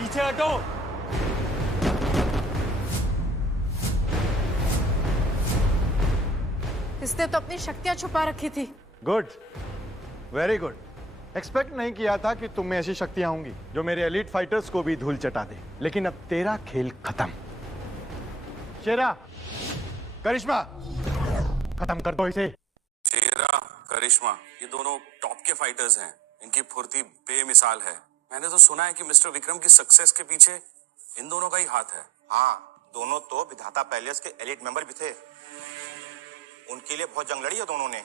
पीछे हटो। इसने तो अपनी शक्तियां छुपा रखी थी। Good, very good. एक्सपेक्ट नहीं किया था कि तुम में ऐसी शक्तियां होंगी जो मेरे एलीट फाइटर्स को भी धूल चटा दे। लेकिन अब तेरा खेल खत्म। शेरा, करिश्मा, खत्म कर दो इसे। शेरा, करिश्मा, ये दोनों टॉप के फाइटर्स हैं। इनकी फुर्ती बेमिसाल है। मैंने तो सुना है कि मिस्टर विक्रम की सक्सेस के पीछे इन दोनों का ही हाथ है। हाँ, दोनों तो विधाता पैलेस के एलिट मेंबर भी थे। उनके लिए बहुत जंग लड़ी है दोनों ने।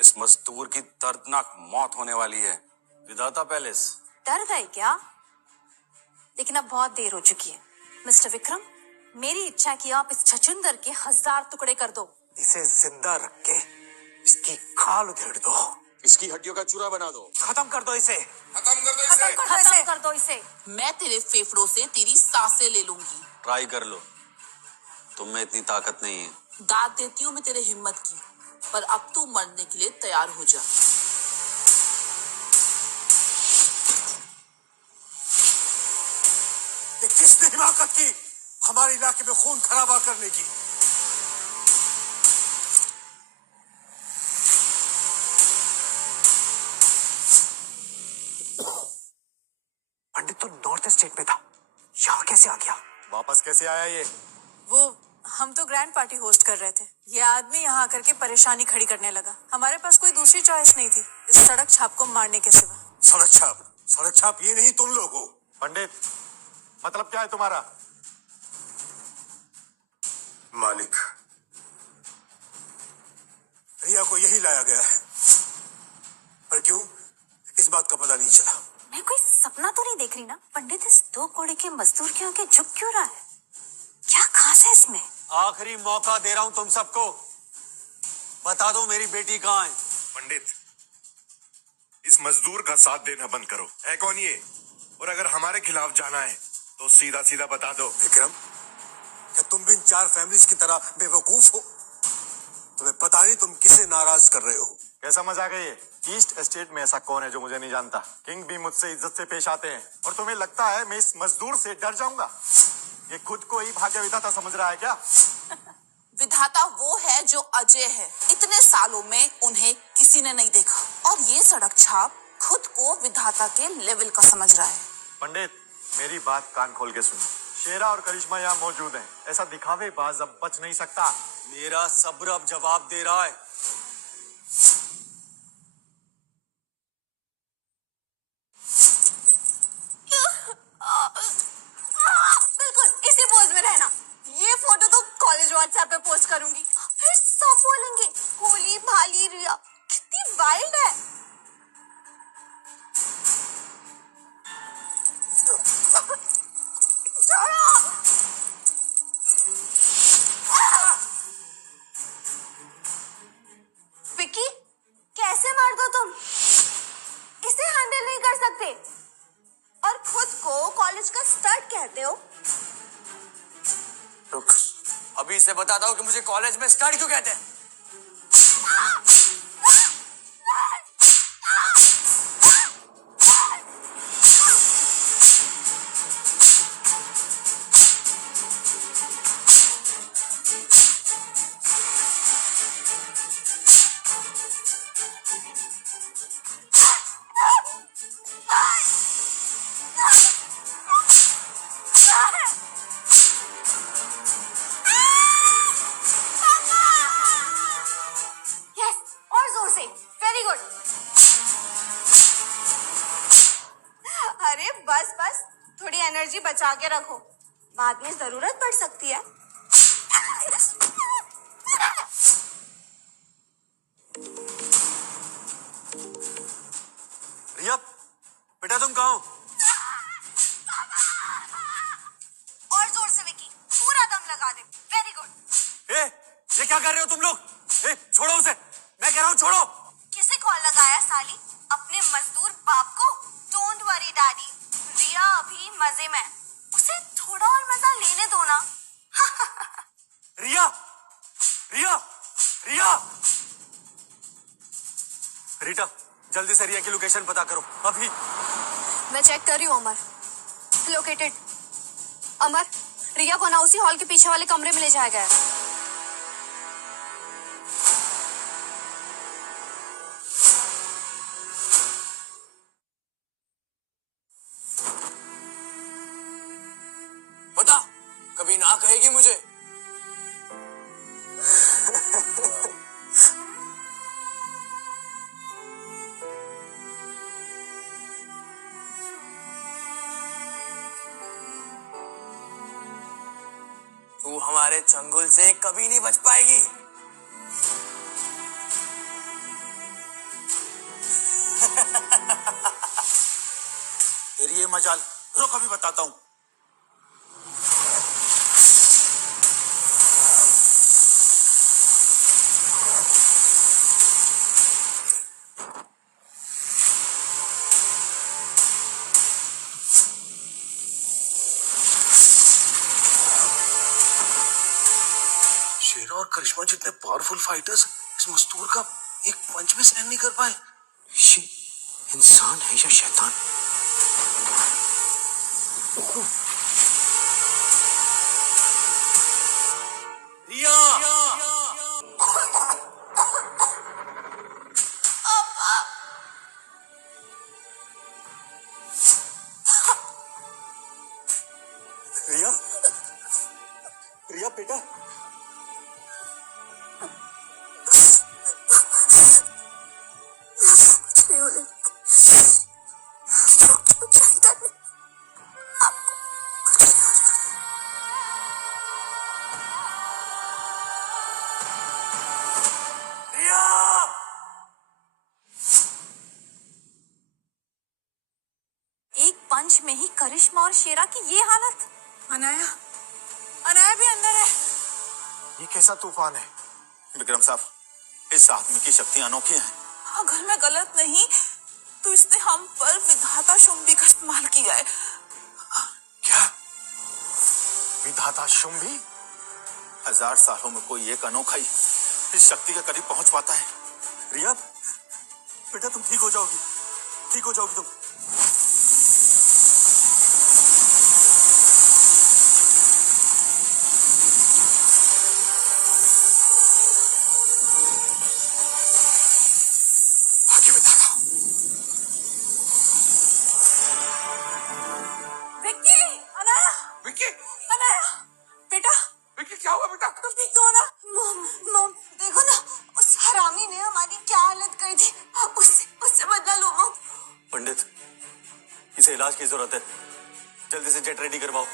इस मजदूर की दर्दनाक मौत होने वाली है। विधाता पैलेस डर गए क्या? लेकिन अब बहुत देर हो चुकी है। मिस्टर विक्रम, मेरी इच्छा है कि आप इस छछूंदर के 1000 टुकड़े कर दो। इसे जिंदा रख के इसकी खाल उधेड़ दो, इसकी हड्डियों का चूरा बना दो। खत्म कर दो इसे। खत्म कर दो इसे। मैं तेरे फेफड़ों से तेरी सांसें ले लूंगी। ट्राई कर लो, तुम में इतनी ताकत नहीं है। दाद देती हूँ मैं तेरे हिम्मत की, पर अब तू मरने के लिए तैयार हो जा। किसने हिमाकत की हमारे इलाके में खून खराबा करने की? पंडित तो नॉर्थ स्टेट में था, यहाँ कैसे आ गया? वापस कैसे आया ये? वो हम तो ग्रैंड पार्टी होस्ट कर रहे थे। ये आदमी यहाँ आकर के परेशानी खड़ी करने लगा। हमारे पास कोई दूसरी चॉइस नहीं थी इस सड़क छाप को मारने के सिवा। सड़क छाप ये नहीं तुम लोग हो। पंडित, मतलब क्या है तुम्हारा? मालिक, रिया को यही लाया गया है, पर क्यों इस बात का पता नहीं चला। मैं कोई सपना तो नहीं देख रही ना? पंडित इस 2 कोड़े के मजदूर के आगे झुक क्यों रहा है? क्या खास है इसमें? आखिरी मौका दे रहा हूं तुम सबको, बता दो मेरी बेटी कहाँ है। पंडित, इस मजदूर का साथ देना बंद करो। है कौन ये? और अगर हमारे खिलाफ जाना है तो सीधा सीधा बता दो। विक्रम, क्या तुम भी इन 4 फैमिलीज की तरह बेवकूफ हो? तुम्हें पता नहीं तुम किसे नाराज कर रहे हो। कैसा मजाक है ये? ईस्ट एस्टेट में ऐसा कौन है जो मुझे नहीं जानता? किंग भी मुझसे इज्जत से पेश आते हैं, और तुम्हें लगता है मैं इस मजदूर से डर जाऊंगा? ये खुद को ही भाग्य विधाता समझ रहा है क्या? विधाता वो है जो अजय है। इतने सालों में उन्हें किसी ने नहीं देखा, और ये सड़क छाप खुद को विधाता के लेवल का समझ रहा है। पंडित, मेरी बात कान खोल के सुनो। शेरा और करिश्मा यहाँ मौजूद हैं। ऐसा दिखावे बाज अब बच नहीं सकता। मेरा सब्र अब जवाब दे रहा है। बिल्कुल इसी पोज में रहना। ये फोटो तो कॉलेज व्हाट्सएप पे पोस्ट करूंगी, फिर सब बोलेंगे होली भाली रिया कितनी वाइल्ड है। विकी, कैसे मार दो तुम? इसे हैंडल नहीं कर सकते और खुद को कॉलेज का स्टड कहते हो? रुक, अभी इसे बताता हूँ कि मुझे कॉलेज में स्टड क्यों कहते हैं। बस थोड़ी एनर्जी बचा के रखो, बाद में जरूरत पड़ सकती है। रिया, बेटा तुम कहाँ हो? और जोर से विकी, पूरा दम लगा दे। Very good. ये क्या कर रहे हो तुम लोग? छोड़ो उसे, मैं कह रहा हूँ छोड़ो। किसे कॉल लगाया साली? अपने मजदूर बाप को? डोंट वरी डैडी, रिया अभी मजे में, उसे थोड़ा और मजा लेने दो ना। रिया, रिया, रिया, रीटा, जल्दी से रिया की लोकेशन पता करो अभी। मैं चेक कर रही हूँ उमर। लोकेटेड। अमर, रिया को ना उसी हॉल के पीछे वाले कमरे में ले जाया गया है। बता, कभी ना कहेगी मुझे? तू हमारे चंगुल से कभी नहीं बच पाएगी। तेरी ये मजाल, रुक अभी बताता हूं। शेरा और करिश्मा जितने पावरफुल फाइटर्स इस मजदूर का एक पंच भी सहन नहीं कर पाए। ये इंसान है या शैतान? रिया! रिया? रिया बेटा? एक पंच में ही करिश्मा और शेरा की ये हालत। अनाया, अनाया भी अंदर है। ये कैसा तूफान है? विक्रम साहब, इस आदमी की शक्तियां अनोखी हैं। अगर मैं गलत नहीं तो इसने हम पर विधाता शुंभी का इस्तेमाल किया है। क्या? विधाता शुंभी? 1000 सालों में कोई एक अनोखा ही इस शक्ति के करीब पहुंच पाता है। रिया, बेटा तुम ठीक हो जाओगी, ठीक हो जाओगी तुम। भाग्य विधाता। विक्की, अनाया, विक्की, अनाया, बेटा, विक्की क्या हुआ बेटा? तुम ठीक तो हो ना? मॉम, देखो ना, उस हरामी ने हमारी क्या हालत करी थी। उससे बदला लो मॉम। पंडित, इसे इलाज की जरूरत है, जल्दी से जेट रेडी करवाओ।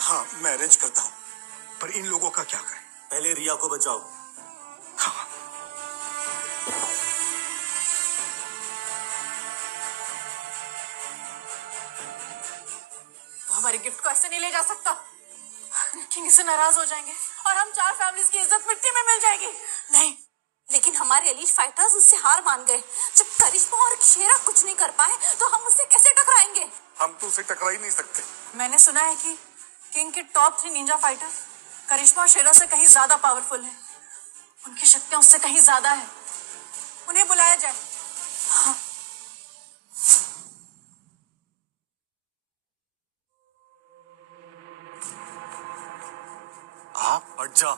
हाँ, मैं अरेंज करता हूँ, पर इन लोगों का क्या करें? पहले रिया को बचाओ। हाँ। हमारे गिफ्ट को ऐसे नहीं ले जा सकता। किंग से नाराज हो जाएंगे और हम 4 फैमिलीज की इज्जत मिट्टी में मिल जाएगी। नहीं, लेकिन हमारे एलीट फाइटर्स उससे हार मान गए। जब करिश्मा और शेरा कुछ नहीं कर पाए तो हम उससे कैसे टकराएंगे? हम तो उसे टकरा ही नहीं सकते। मैंने सुना है कि किंग के टॉप 3 निंजा फाइटर करिश्मा और शेरा से कहीं ज्यादा पावरफुल हैं। उनकी शक्तियां उससे कहीं ज्यादा है। उन्हें बुलाया जाए। हाँ। आप हट जा।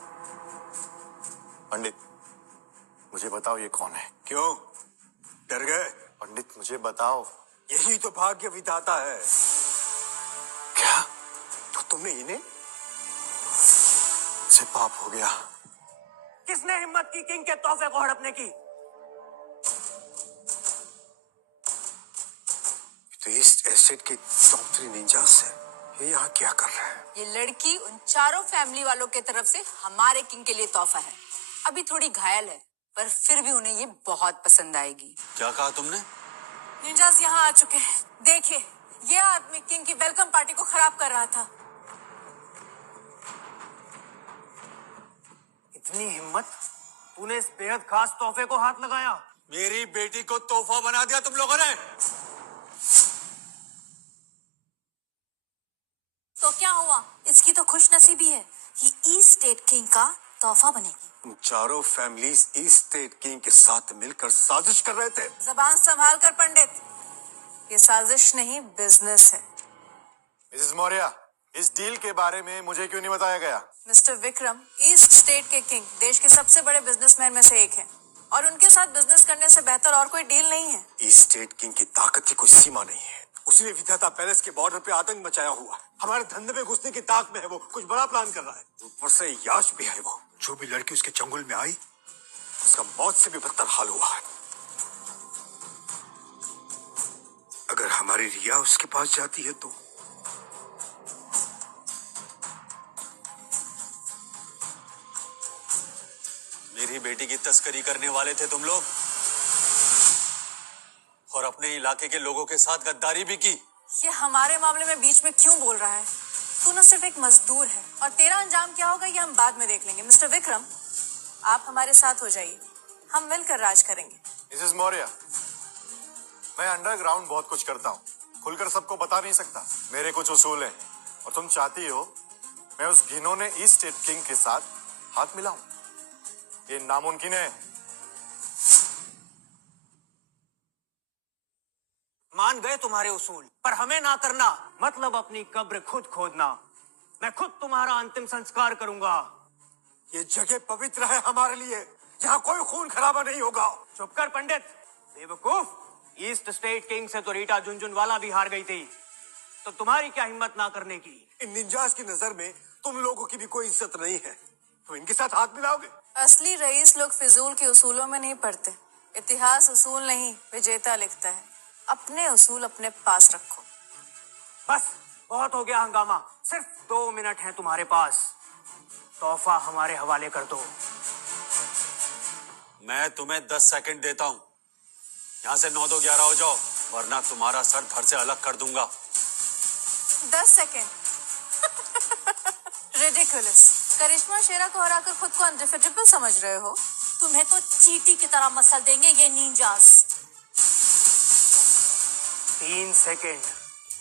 पंडित, मुझे बताओ ये कौन है? क्यों डर गए? पंडित मुझे बताओ। यही तो भाग्य विधाता है। क्या? तो तुमने इन्हें? से पाप हो गया। किसने हिम्मत की किंग के तोहफे को हड़पने की? तो ईस्ट एसिड के टॉप 3 निंजास है। ये यहाँ क्या कर रहा है? ये लड़की उन चारों फैमिली वालों के तरफ से हमारे किंग के लिए तोहफा है। अभी थोड़ी घायल है, पर फिर भी उन्हें ये बहुत पसंद आएगी। क्या कहा तुमने? निंजास यहाँ आ चुके हैं। देखिए, ये आदमी किंग की वेलकम पार्टी को खराब कर रहा था। इतनी हिम्मत? तूने इस बेहद खास तोहफे को हाथ लगाया? मेरी बेटी को तोहफा बना दिया तुम लोगों ने। तो क्या हुआ? इसकी तो खुशनसीबी है। ये ईस्ट स्टेट किंग का तोहफा बनेगी। चारों फैमिलीज ईस्ट स्टेट किंग के साथ मिलकर साजिश कर रहे थे। जबान संभाल कर पंडित, ये साजिश नहीं बिजनेस है। मिसेस मौर्य, इस डील के बारे में मुझे क्यों नहीं बताया गया? मिस्टर विक्रम ईस्ट स्टेट के किंग, देश के सबसे बड़े बिजनेसमैन में से एक हैं और उनके साथ बिजनेस करने से बेहतर और कोई डील नहीं है। ईस्ट स्टेट किंग की ताकत की कोई सीमा नहीं है। उसने विधाता पैलेस के बॉर्डर पे आतंक मचाया हुआ है। हमारे धंधे में घुसने की ताक में है। वो कुछ बड़ा प्लान कर रहा है। ऊपर से याश भी है। वो जो भी लड़की उसके चंगुल में आई, उसका मौत से भी बदतर हाल हुआ है। अगर हमारी रिया उसके पास जाती है तो मेरी बेटी की तस्करी करने वाले थे तुम लोग और अपने इलाके के लोगों के साथ गद्दारी भी की। ये हमारे मामले में बीच में क्यों बोल रहा है? तू न सिर्फ एक मजदूर है और तेरा अंजाम क्या होगा ये हम बाद में देख लेंगे। मिस्टर विक्रम, आप हमारे साथ हो जाइए, हम मिलकर राज करेंगे। मिसेस मौर्य, मैं अंडरग्राउंड बहुत कुछ करता हूँ, खुलकर सबको बता नहीं सकता। मेरे कुछ उसूल हैं और तुम चाहती हो मैं उस घिनौने ईस्ट स्टेट किंग के साथ हाथ मिलाऊं? ये नामुमकिन है। मान गए तुम्हारे उसूल, पर हमें ना करना मतलब अपनी कब्र खुद खोदना। मैं खुद तुम्हारा अंतिम संस्कार करूंगा। ये जगह पवित्र है हमारे लिए, यहाँ कोई खून खराबा नहीं होगा। चुप कर पंडित, बेवकूफ। ईस्ट स्टेट किंग से तो रीटा झुनझुनवाला भी हार गई थी, तो तुम्हारी क्या हिम्मत ना करने की? इन निंजास की नजर में तुम लोगों की भी कोई इज्जत नहीं है, तो इनके साथ हाथ मिलाओगे? असली रईस लोग फिजूल के उसूलों में नहीं पढ़ते। इतिहास उसूल नहीं, विजेता लिखता है। अपने उसूल अपने पास रखो। बस बहुत हो गया हंगामा। सिर्फ 2 मिनट हैं तुम्हारे पास। तोहफा हमारे हवाले कर दो। मैं तुम्हें 10 सेकंड देता हूं। यहां से 9 2 11 हो जाओ, वरना तुम्हारा सर धड़ से अलग कर दूंगा। 10 सेकेंड। रिडिकुलस। करिश्मा शेरा को हराकर खुद को अनडिफिटेबल समझ रहे हो? तुम्हें तो चींटी की तरह मसल देंगे ये निंजास। 3 सेकेंड।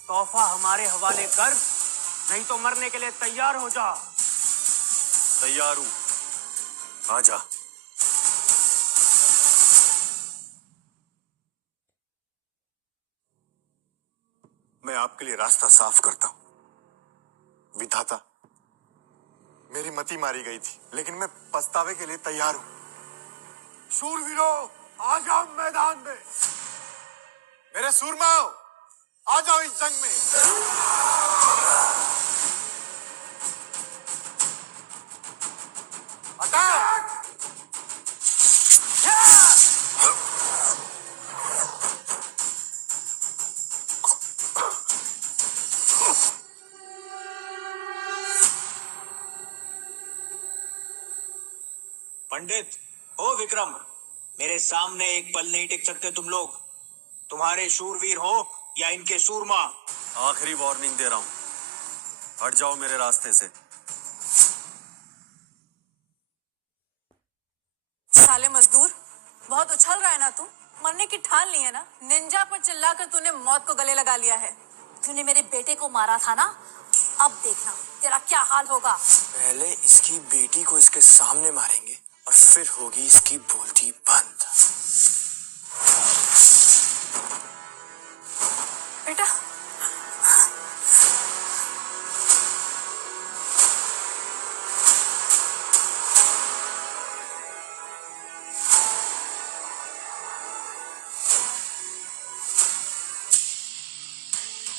तोहफा हमारे हवाले कर, नहीं तो मरने के लिए तैयार हो जा। तैयार हूं, आजा। मैं आपके लिए रास्ता साफ करता हूं। विधाता, मेरी मति मारी गई थी, लेकिन मैं पछतावे के लिए तैयार हूं। शूरवीरों, आ जाओ मैदान में। मेरे सूरमाओ, आ जाओ इस जंग में। अटैक! पंडित हो विक्रम, मेरे सामने एक पल नहीं टिक सकते तुम लोग। तुम्हारे शूरवीर हो या इनके सूरमा। आखिरी वार्निंग दे रहा हूं, हट जाओ मेरे रास्ते से। साले मजदूर, बहुत उछल रहा है ना तू? मरने की ठान ली है ना? निंजा पर चिल्लाकर तूने मौत को गले लगा लिया है। तूने मेरे बेटे को मारा था ना, अब देखना तेरा क्या हाल होगा। पहले इसकी बेटी को इसके सामने मारेंगे और फिर होगी इसकी बोलती बंद। बेटा,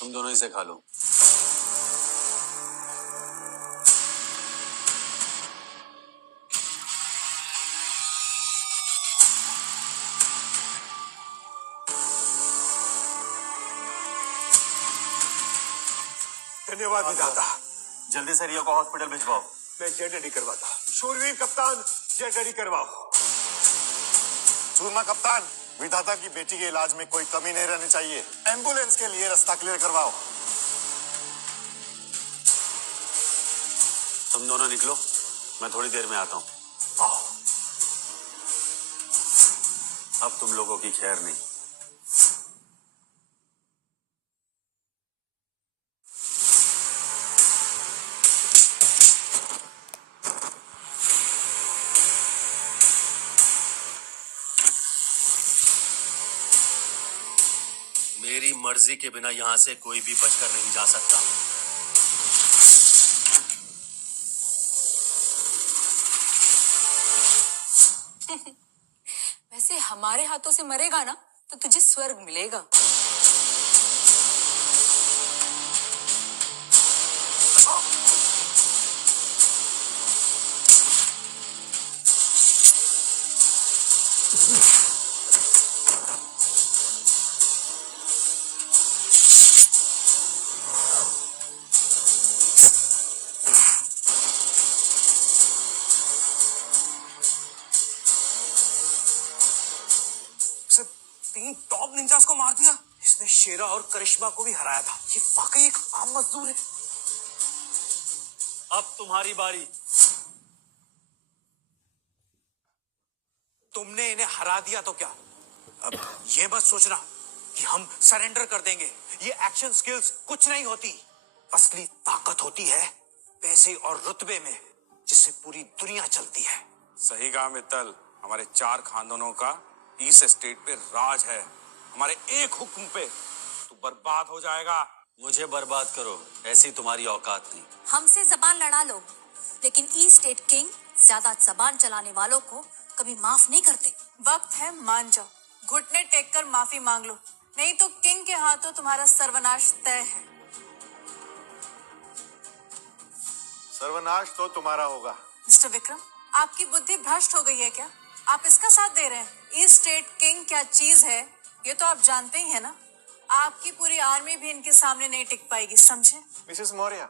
तुम दोनों इसे खा लो। धन्यवाद विधाता। जल्दी से रिया को हॉस्पिटल भिजवाओ। मैं जेट रेडी करवाता। शूरवीर कप्तान, जेट रेडी करवाओ। सूरमा कप्तान, विधाता की बेटी के इलाज में कोई कमी नहीं रहनी चाहिए। एम्बुलेंस के लिए रास्ता क्लियर करवाओ। तुम दोनों निकलो, मैं थोड़ी देर में आता हूं। अब तुम लोगों की खैर नहीं। मेरी मर्जी के बिना यहां से कोई भी बचकर नहीं जा सकता। वैसे हमारे हाथों से मरेगा ना तो तुझे स्वर्ग मिलेगा। तीन टॉप निंजास को मार दिया। इसने शेरा और करिश्मा को भी हराया था। ये वाकई एक आम मजदूर है। अब तुम्हारी बारी। तुमने इन्हें हरा दिया तो क्या, अब ये मत सोचना कि हम सरेंडर कर देंगे। ये एक्शन स्किल्स कुछ नहीं होती। असली ताकत होती है पैसे और रुतबे में, जिससे पूरी दुनिया चलती है। सही कहा मित्तल, हमारे 4 खानदानों का ईस्ट स्टेट पे राज है। हमारे एक हुक्म पे तू बर्बाद हो जाएगा। मुझे बर्बाद करो, ऐसी तुम्हारी औकात नहीं। हमसे जबान लड़ा लो, लेकिन ई स्टेट किंग ज्यादा जबान चलाने वालों को कभी माफ नहीं करते। वक्त है मान जाओ, घुटने टेक कर माफी मांग लो, नहीं तो किंग के हाथों तुम्हारा सर्वनाश तय है। सर्वनाश तो तुम्हारा होगा। मिस्टर विक्रम, आपकी बुद्धि भ्रष्ट हो गई है क्या? आप इसका साथ दे रहे हैं? ईस्ट स्टेट किंग क्या चीज है ये तो आप जानते ही है ना। आपकी पूरी आर्मी भी इनके सामने नहीं टिक पाएगी, समझे? मिसेस मौर्य,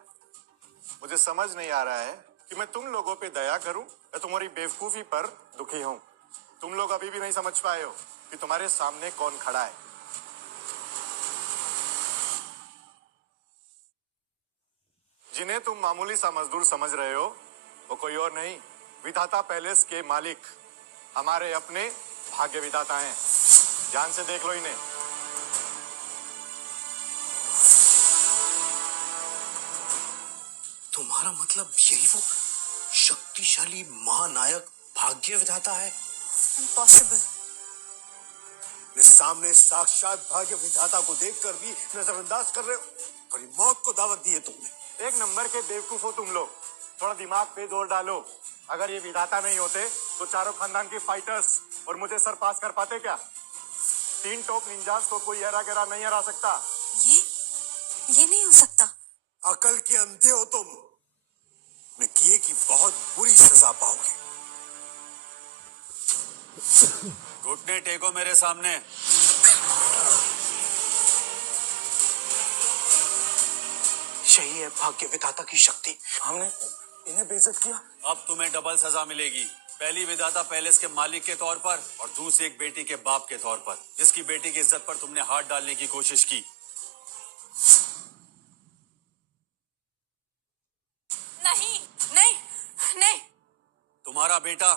मुझे समझ नहीं आ रहा है कि मैं तुम लोगों पे दया करूं या तुम्हारी बेवकूफी पर दुखी हूं। तुम लोग अभी भी नहीं समझ पाए हो कि तुम्हारे सामने कौन खड़ा है। जिन्हें तुम मामूली सा मजदूर समझ रहे हो, वो कोई और नहीं, विधाता पैलेस के मालिक, हमारे अपने भाग्य विधाता हैं। ध्यान से देख लो इन्हें। तुम्हारा मतलब यही वो शक्तिशाली महानायक भाग्य विधाता है? इम्पॉसिबल। सामने साक्षात भाग्य विधाता को देखकर भी नजरअंदाज कर रहे हो। बड़ी मौत को दावत दी है तुमने। एक नंबर के बेवकूफ हो तुम लोग। थोड़ा दिमाग पे जोर डालो। अगर ये विधाता नहीं होते तो चारों खानदान के फाइटर्स और मुझे सर पास कर पाते क्या? 3 टॉप निंजास को कोई हरा गरा नहीं हरा सकता। ये नहीं हो सकता। अकल के अंधे हो तुम। मैं किए की बहुत बुरी सजा पाओगे। घुटने टेको मेरे सामने। यही है भाग्य विधाता की शक्ति। हमने इन्हें बेइज्जत किया। अब तुम्हें डबल सजा मिलेगी। पहली विधाता पैलेस के मालिक के तौर पर और दूसरी एक बेटी के बाप के तौर पर, जिसकी बेटी की इज्जत पर तुमने हाथ डालने की कोशिश की। नहीं नहीं नहीं। तुम्हारा बेटा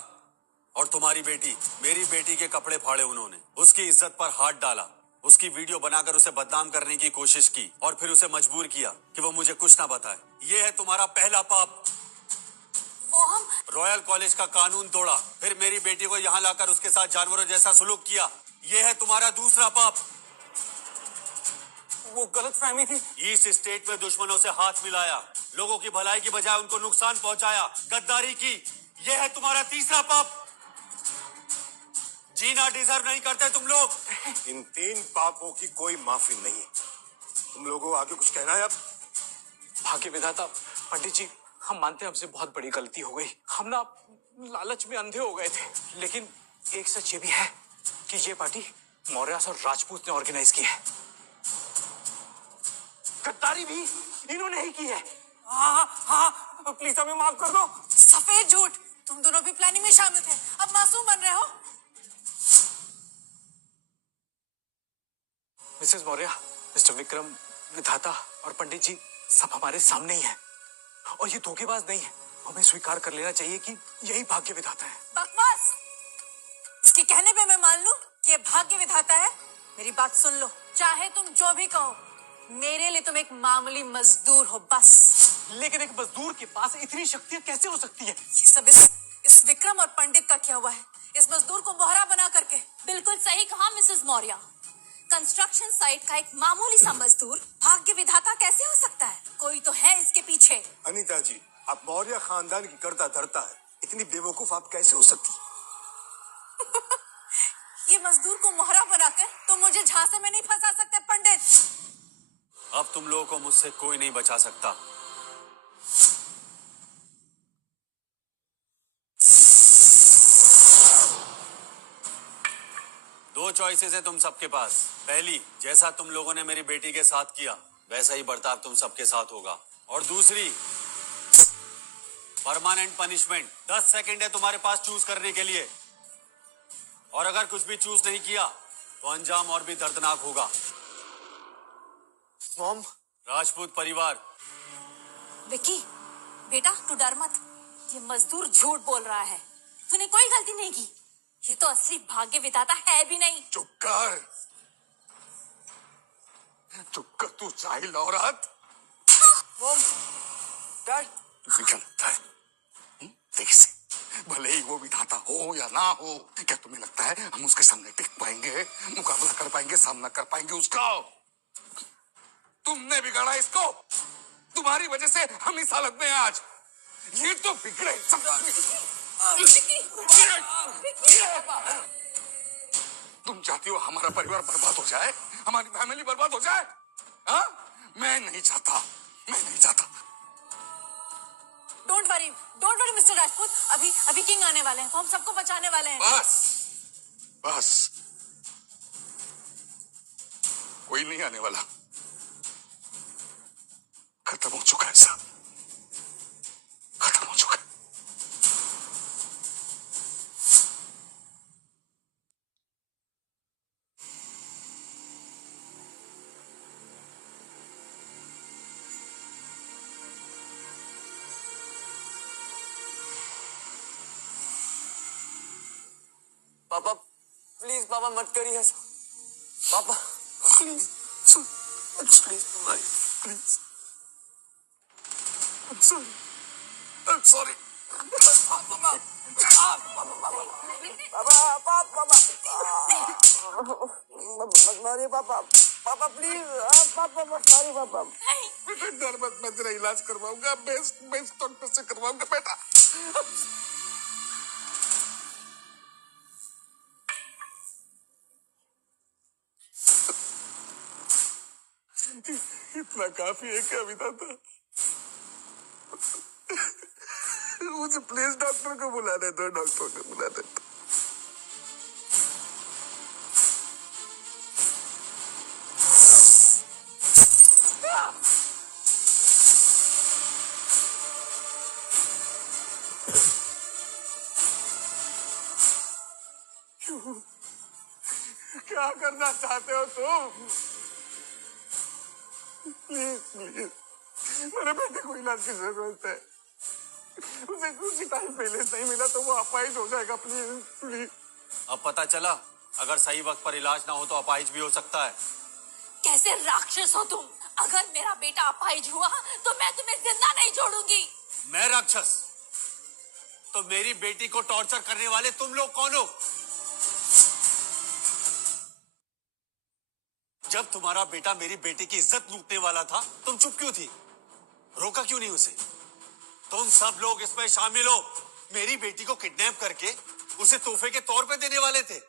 और तुम्हारी बेटी, मेरी बेटी के कपड़े फाड़े उन्होंने, उसकी इज्जत पर हाथ डाला, उसकी वीडियो बनाकर उसे बदनाम करने की कोशिश की और फिर उसे मजबूर किया कि वो मुझे कुछ ना बताए। ये है तुम्हारा पहला पाप। वो हम रॉयल कॉलेज का कानून तोड़ा, फिर मेरी बेटी को यहाँ लाकर उसके साथ जानवरों जैसा सलूक किया। ये है तुम्हारा दूसरा पाप। वो गलतफहमी थी। ईस्ट स्टेट में दुश्मनों से हाथ मिलाया, लोगों की भलाई की बजाय उनको नुकसान पहुंचाया, गद्दारी की। यह है तुम्हारा तीसरा पाप। जीना डिजर्व नहीं करते तुम लोग। इन 3 पापों की कोई माफी नहीं है। तुम लोगों को आगे कुछ कहना है? अब भाग्य विधाता, पंडित जी, हम मानते हैं हमसे बहुत बड़ी गलती हो गई। हम ना लालच में अंधे हो गए थे। लेकिन एक सच ये भी है कि ये पार्टी मौर्यास और राजपूत ने ऑर्गेनाइज की है। गद्दारी भी इन्होंने ही की है। हाँ, प्लीज हमें माफ कर दो। सफेद झूठ, तुम दोनों भी प्लानिंग में शामिल थे, अब मासूम बन रहे हो। मिसेस मौर्य, मिस्टर विक्रम, विधाता और पंडित जी सब हमारे सामने ही हैं। और ये धोखेबाज नहीं है। हमें स्वीकार कर लेना चाहिए कि यही भाग्य विधाता है। बकवास। इसके कहने पे मैं मान लूं कि ये भाग्य विधाता है। मेरी बात सुन लो, चाहे तुम जो भी कहो, मेरे लिए तुम एक मामूली मजदूर हो बस। लेकिन एक मजदूर के पास इतनी शक्तियां कैसे हो सकती है? ये सब इस विक्रम और पंडित का किया हुआ है, इस मजदूर को मोहरा बना करके। बिल्कुल सही कहा मिसेस मौर्य। कंस्ट्रक्शन साइट का एक मामूली सा मजदूर भाग्य विधाता कैसे हो सकता है? कोई तो है इसके पीछे। अनीता जी, आप मौर्य खानदान की करता धरता है, इतनी बेवकूफ आप कैसे हो सकती? ये मजदूर को मोहरा बनाकर तुम मुझे झांसे में नहीं फंसा सकते पंडित। अब तुम लोगों को मुझसे कोई नहीं बचा सकता। दो चॉइसेस है तुम सबके पास। पहली, जैसा तुम लोगों ने मेरी बेटी के साथ किया वैसा ही बर्ताव तुम सबके साथ होगा। और दूसरी, परमानेंट पनिशमेंट। 10 सेकंड है तुम्हारे पास चूज करने के लिए, और अगर कुछ भी चूज नहीं किया तो अंजाम और भी दर्दनाक होगा। मॉम, राजपूत परिवार। विकी बेटा तू डर मत, ये मजदूर झूठ बोल रहा है, तूने कोई गलती नहीं की, ये तो असली भाग्य विधाता है भी नहीं। चुप कर, तू साहिल औरत। Mom, dad. तुझे क्या लगता है? देख से, भले ही वो विधाता हो या ना हो, क्या तुम्हें लगता है हम उसके सामने टिक पाएंगे, मुकाबला कर पाएंगे, सामना कर पाएंगे उसका? तुमने बिगाड़ा इसको, तुम्हारी वजह से हम इस हालत में हैं आज। ये तो बिगड़े तुम चाहती हो हमारा परिवार बर्बाद हो जाए, हमारी फैमिली बर्बाद हो जाए? हाँ? मैं नहीं चाहता। डोंट वरी मिस्टर राजपूत, अभी किंग आने वाले हैं, तो हम सबको बचाने वाले हैं। बस कोई नहीं आने वाला, खत्म हो चुका है सब, खत्म हो चुका है। पापा प्लीज, पापा मत करिए ऐसा। पापा please, please please, I'm sorry. पापा मत मारिए पापा, पापा प्लीज, पापा मत मारिए पापा। बेटा डर मत, मैं तेरा इलाज करवाऊंगा, बेस्ट डॉक्टर से करवाऊंगा बेटा। इतना काफी है क्या विधाता? मुझे प्लीज डॉक्टर को बुला दे दो, डॉक्टर को बुला दे दो। क्या करना चाहते हो तुम? प्लीज, मेरे बेटे को इलाज की जरूरत है, उसे उसी टाइम पे इलाज नहीं मिला तो वो अपाहिज हो जाएगा। प्लीज। अब पता चला, अगर सही वक्त पर इलाज ना हो तो अपाहिज भी हो सकता है। कैसे राक्षस हो तुम, अगर मेरा बेटा अपाहिज हुआ तो मैं तुम्हें जिंदा नहीं छोड़ूंगी। मैं राक्षस? तो मेरी बेटी को टॉर्चर करने वाले तुम लोग कौन हो? जब तुम्हारा बेटा मेरी बेटी की इज्जत लूटने वाला था, तुम चुप क्यों थी? रोका क्यों नहीं उसे? तुम सब लोग इसमें शामिल हो। मेरी बेटी को किडनैप करके उसे तोहफे के तौर पे देने वाले थे,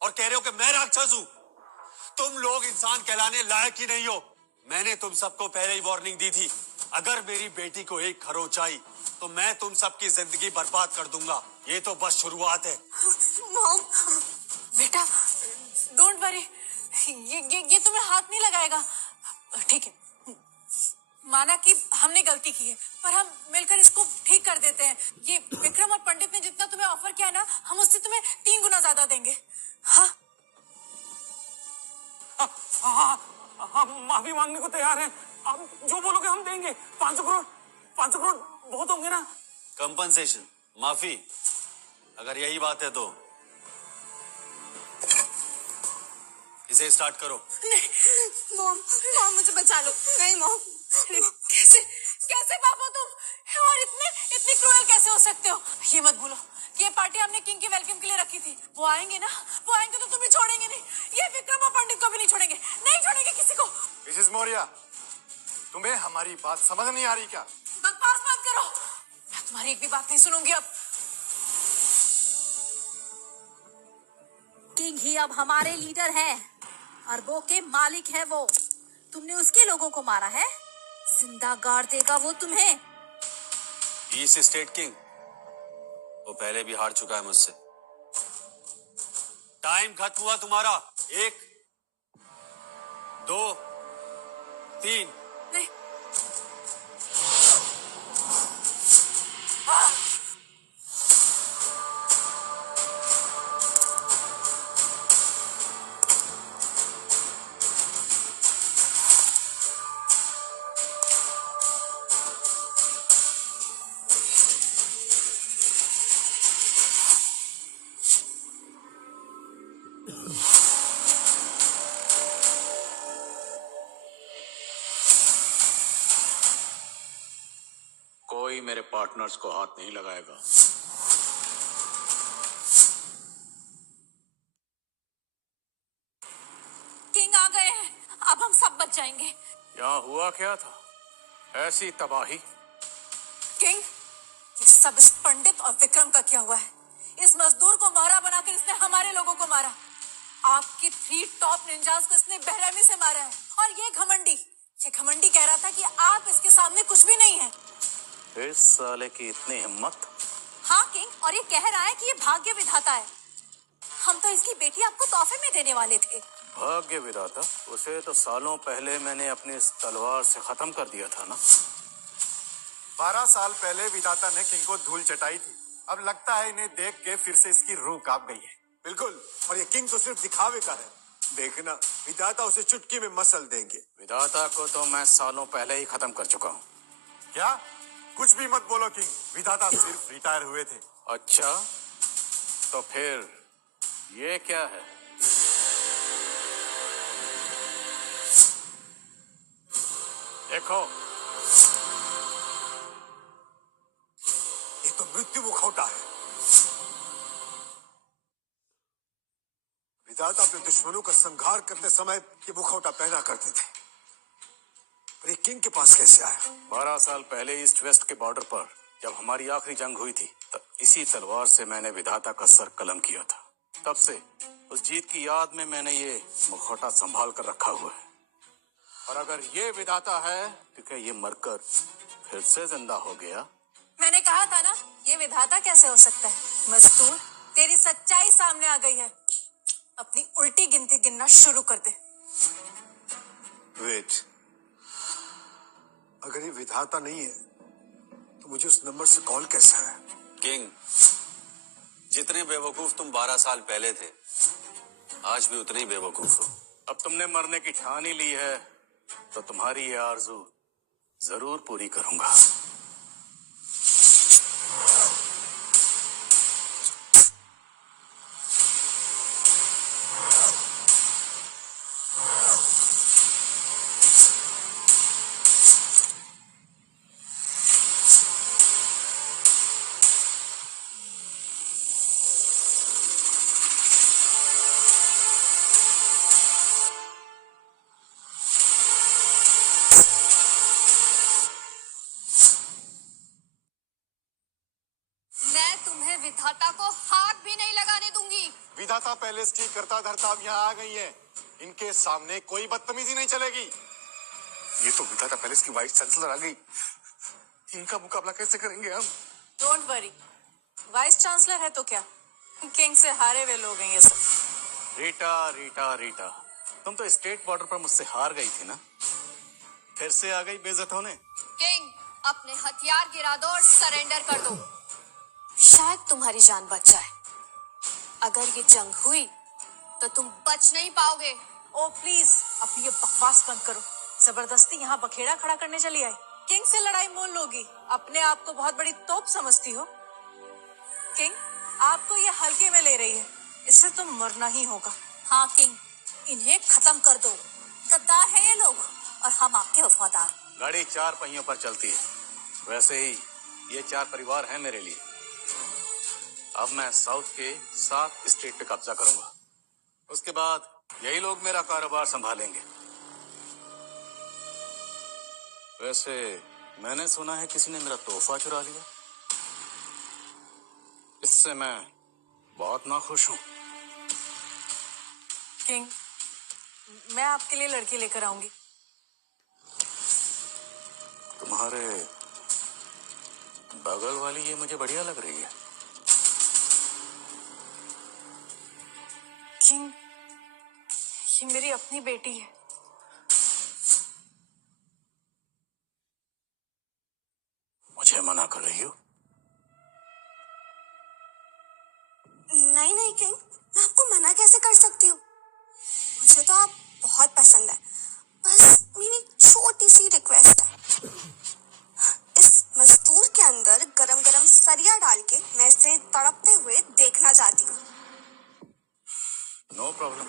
और कह रहे हो कि मैं राक्षस हूं। तुम लोग इंसान कहलाने लायक ही नहीं हो। मैंने तुम सबको पहले ही वार्निंग दी थी, अगर मेरी बेटी को एक खरोच आई तो मैं तुम सबकी जिंदगी बर्बाद कर दूंगा। ये तो बस शुरुआत है। मॉम, बेटा डोंट वरी, ये तुम्हें हाथ नहीं लगाएगा। ठीक है, माना कि हमने गलती की है, पर हम मिलकर इसको ठीक कर देते हैं। ये विक्रम और पंडित ने जितना तुम्हें ऑफर किया ना, हम उससे तुम्हें 3 गुना ज्यादा देंगे। हाँ, हम माफी मांगने को तैयार हैं। आप जो बोलोगे हम देंगे। 500 करोड़ बहुत होंगे ना? कंपनसेशन, माफी, अगर यही बात है तो इसे स्टार्ट करो। नहीं मॉम, मुझे बचा लो। नहीं मॉम। कैसे पापा तुम, और इतने क्रूएल कैसे हो सकते हो? ये मत भूलो, ये पार्टी हमने किंग के वेलकम के लिए रखी थी। वो आएंगे तो तुम्हें छोड़ेंगे नहीं। ये विक्रम और पंडित को भी नहीं छोड़ेंगे किसी को। मिसेस मौर्य, तुम्हें हमारी बात समझ नहीं आ रही क्या? बकवास मत करो, मैं तुम्हारी एक भी बात नहीं सुनूंगी अब। किंग ही अब हमारे लीडर हैं। अरबों के मालिक है वो। तुमने उसके लोगों को मारा है, जिंदा गाड़ देगा वो तुम्हें। ईस्ट स्टेट किंग वो पहले भी हार चुका है मुझसे। टाइम खत्म हुआ तुम्हारा। 1 2 3। नहीं। कोई मेरे पार्टनर्स को हाथ नहीं लगाएगा। किंग आ गए हैं, अब हम सब बच जाएंगे। यहाँ हुआ क्या था? ऐसी तबाही। किंग, ये सब इस पंडित और विक्रम का क्या हुआ है? इस मजदूर को मोहरा बनाकर इसने हमारे लोगों को मारा। आपकी 3 टॉप निंजास को इसने बेरहमी से मारा है। और ये घमंडी कह रहा था कि आप इसके सामने कुछ भी नहीं है। इस साले की इतनी हिम्मत। हाँ किंग, और ये कह रहा है कि ये भाग्य विधाता है। हम तो इसकी बेटी आपको तोहफे में देने वाले थे। भाग्य विधाता? उसे तो सालों पहले मैंने अपनी इस तलवार से खत्म कर दिया था ना। 12 साल पहले विधाता ने किंग को धूल चटाई थी। अब लगता है इन्हें देख के फिर से इसकी रूह कांप गई है। बिल्कुल, और ये किंग तो सिर्फ दिखावे का है। देखना, विधाता उसे चुटकी में मसल देंगे। विधाता को तो मैं सालों पहले ही खत्म कर चुका हूँ। क्या? कुछ भी मत बोलो किंग, विधाता सिर्फ रिटायर हुए थे। अच्छा, तो फिर ये क्या है? देखो, ये तो मृत्यु मुखौटा है। विधाता अपने दुश्मनों का संहार करते समय ये मुखौटा पहना करते थे, पर ये किंग के पास कैसे आया? 12 साल पहले ईस्ट वेस्ट के बॉर्डर पर जब हमारी आखिरी जंग हुई थी, तब इसी तलवार से मैंने विधाता का सर कलम किया था। तब से उस जीत की याद में मैंने ये मुखौटा संभाल कर रखा हुआ है। और अगर ये विधाता है तो क्या ये मरकर फिर से जिंदा हो गया? मैंने कहा था ना, ये विधाता कैसे हो सकता है। मजदूर, तेरी सच्चाई सामने आ गई है। अपनी उल्टी गिनती गिनना शुरू कर दे। वेट, अगर ये विधाता नहीं है तो मुझे उस नंबर से कॉल कैसे आया? किंग, जितने बेवकूफ तुम 12 साल पहले थे, आज भी उतने ही बेवकूफ हो। अब तुमने मरने की ठान ही ली है, तो तुम्हारी ये आरज़ू जरूर पूरी करूंगा। विधाता को हाथ भी नहीं लगाने दूंगी। विधाता पैलेस की करता धरता अब यहाँ आ गई है। इनके सामने कोई बदतमीजी नहीं चलेगी। ये तो विधाता पैलेस की वाइस चांसलर आ गई। इनका मुकाबला कैसे करेंगे हम? डोंट वरी, वाइस चांसलर है तो क्या, किंग से हारे हुए लोग हैं ये सब। रीटा रीटा रीटा, तुम तो स्टेट बॉर्डर पर मुझसे हार गई थी ना, फिर से आ गई बेइज्जत होने। किंग, अपने हथियार गिरा दो और सरेंडर कर दो। शायद तुम्हारी जान बच जाए। अगर ये जंग हुई तो तुम बच नहीं पाओगे। ओ प्लीज, अपनी ये बकवास बंद करो। जबरदस्ती यहाँ बखेड़ा खड़ा करने चली आई। किंग से लड़ाई मोल लोगी, अपने आप को बहुत बड़ी तोप समझती हो। किंग, आपको ये हल्के में ले रही है, इससे तो मरना ही होगा। हाँ किंग, इन्हें खत्म कर दो। गद्दार है ये लोग और हम आपके वफादार। गाड़ी 4 पहियों पर चलती है, वैसे ही ये 4 परिवार हैं मेरे लिए। अब मैं साउथ के 7 स्टेट पे कब्जा करूंगा, उसके बाद यही लोग मेरा कारोबार संभालेंगे। वैसे मैंने सुना है किसी ने मेरा तोहफा चुरा लिया, इससे मैं बहुत नाखुश हूं। किंग, मैं आपके लिए लड़की लेकर आऊंगी। तुम्हारे बगल वाली ये मुझे बढ़िया लग रही है। किंग, ये मेरी अपनी बेटी है। मुझे मना कर रही हो? नहीं नहीं किंग, मैं आपको मना कैसे कर सकती हूँ? मुझे तो आप बहुत पसंद है। बस मेरी छोटी सी रिक्वेस्ट है, इस मजदूर के अंदर गरम गरम सरिया डाल के मैं इसे तड़पते हुए देखना चाहती हूँ। नो प्रॉब्लम,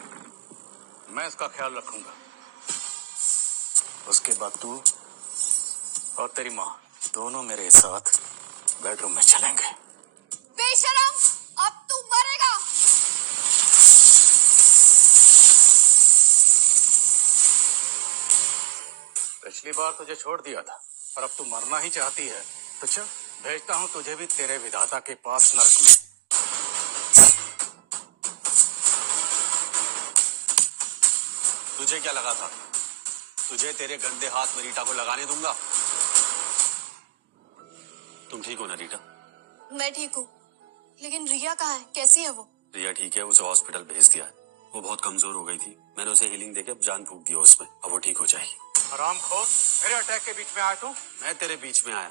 मैं इसका ख्याल रखूंगा। उसके बाद तू और तेरी माँ दोनों मेरे साथ बेडरूम में चलेंगे। बेशरम, अब तू मरेगा। पिछली बार तुझे छोड़ दिया था और अब तू मरना ही चाहती है, तो चल भेजता हूँ तुझे भी तेरे विधाता के पास नर्क में। तुझे क्या लगा था तुझे तेरे गंदे हाथ में रीटा को लगाने दूंगा? तुम ठीक हो ना रीटा? मैं ठीक हूँ, लेकिन रिया कहाँ है? कैसी है वो? रिया ठीक है, उसे हॉस्पिटल भेज दिया है। वो बहुत कमजोर हो गई थी, मैंने उसे हीलिंग देके जान फूंक दी उसमें, अब वो ठीक हो जाएगी। हरामखोर, मेरे अटैक के बीच में आया तू? मैं तेरे बीच में आया?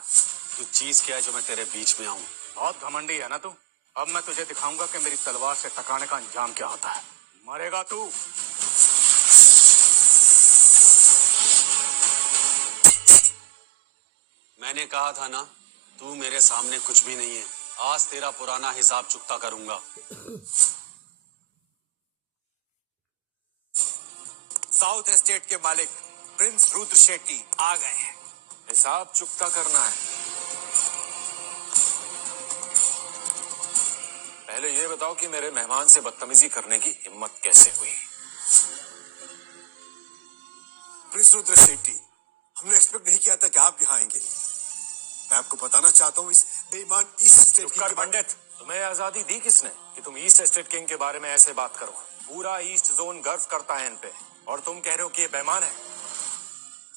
तू चीज क्या है जो मैं तेरे बीच में आऊं? बहुत घमंडी है ना तू। अब मैं तुझे दिखाऊंगा कि मेरी तलवार से टकराने का अंजाम क्या होता है। मरेगा तू। मैंने कहा था ना, तू मेरे सामने कुछ भी नहीं है। आज तेरा पुराना हिसाब चुकता करूंगा। साउथ एस्टेट के मालिक प्रिंस रुद्र शेट्टी आ गए हैं। हिसाब चुकता करना है। पहले ये बताओ कि मेरे मेहमान से बदतमीजी करने की हिम्मत कैसे हुई? प्रिंस रुद्र शेट्टी, हमने एक्सपेक्ट नहीं किया था कि आप यहाँ आएंगे। मैं आपको बताना चाहता हूँ, इस बेईमान ईस्ट स्टेट किंग के पंडित, तुम्हें आजादी दी किसने कि तुम ईस्ट स्टेट किंग के बारे में ऐसे बात करो? पूरा ईस्ट जोन गर्व करता है इन पे, और तुम कह रहे हो कि ये बेईमान है।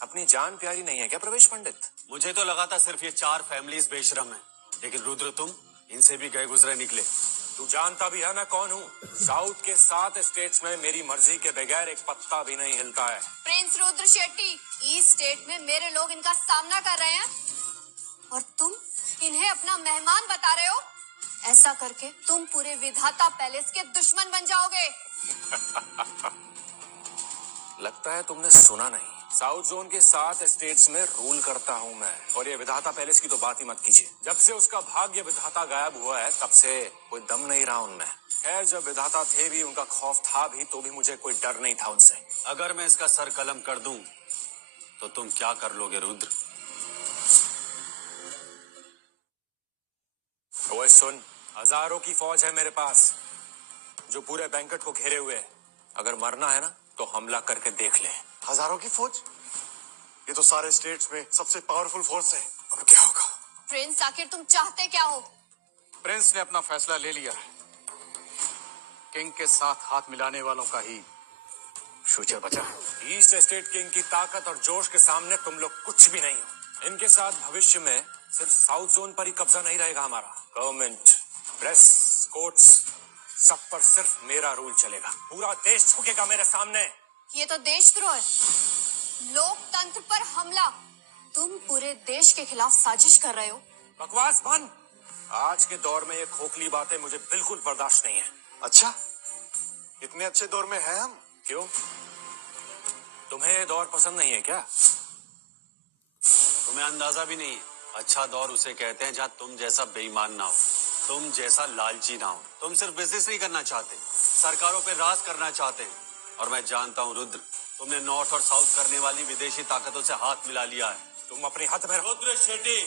अपनी जान प्यारी नहीं है क्या प्रवेश पंडित? मुझे तो लगा था सिर्फ ये 4 फैमिलीज बेशरम है, लेकिन रुद्र तुम इनसे भी गए गुजरे निकले। तू जानता भी है मैं कौन हूँ? साउथ के 7 स्टेट्स में मेरी मर्जी के बगैर एक पत्ता भी नहीं हिलता है। Prince Rudra Shetty, east state में मेरे लोग इनका सामना कर रहे हैं और तुम इन्हें अपना मेहमान बता रहे हो। ऐसा करके तुम पूरे विधाता पैलेस के दुश्मन बन जाओगे। लगता है तुमने सुना नहीं। साउथ जोन के 7 स्टेट्स में रूल करता हूँ मैं, और ये विधाता पैलेस की तो बात ही मत कीजिए। जब से उसका भाग्य विधाता गायब हुआ है, तब से कोई दम नहीं रहा उनमें। खैर, जब विधाता थे भी, उनका खौफ था भी, तो भी मुझे कोई डर नहीं था उनसे। अगर मैं इसका सर कलम कर दूं, तो तुम क्या कर लोगे रुद्र? ओए सुन, हजारों की फौज है मेरे पास, जो पूरे बैंकट को घेरे हुए है। अगर मरना है ना, तो हमला करके देख ले। हजारों की फौज? ये तो सारे स्टेट्स में सबसे पावरफुल फोर्स है। अब क्या होगा? प्रिंस, आखिर तुम चाहते क्या हो? प्रिंस ने अपना फैसला ले लिया है। किंग के साथ हाथ मिलाने वालों का ही फ्यूचर बचा है। ईस्ट स्टेट किंग की ताकत और जोश के सामने तुम लोग कुछ भी नहीं हो। इनके साथ भविष्य में सिर्फ साउथ जोन पर ही कब्जा नहीं रहेगा हमारा। गवर्नमेंट, प्रेस, कोर्ट्स, सब पर सिर्फ मेरा रूल चलेगा। पूरा देश झुकेगा मेरे सामने। ये तो देशद्रोह है, लोकतंत्र पर हमला। तुम पूरे देश के खिलाफ साजिश कर रहे हो। बकवास बंद। आज के दौर में ये खोखली बातें मुझे बिल्कुल बर्दाश्त नहीं है। अच्छा, इतने अच्छे दौर में हैं हम? क्यों, तुम्हें ये दौर पसंद नहीं है क्या? तुम्हें अंदाजा भी नहीं है। अच्छा दौर उसे कहते हैं जहाँ तुम जैसा बेईमान ना हो, तुम जैसा लालची ना हो। तुम सिर्फ बिजनेस नहीं करना चाहते, सरकारों पे राज करना चाहते हैं। और मैं जानता हूँ रुद्र, तुमने नॉर्थ और साउथ करने वाली विदेशी ताकतों से हाथ मिला लिया है। तुम अपनी हद में रहो। रुद्र शेट्टी,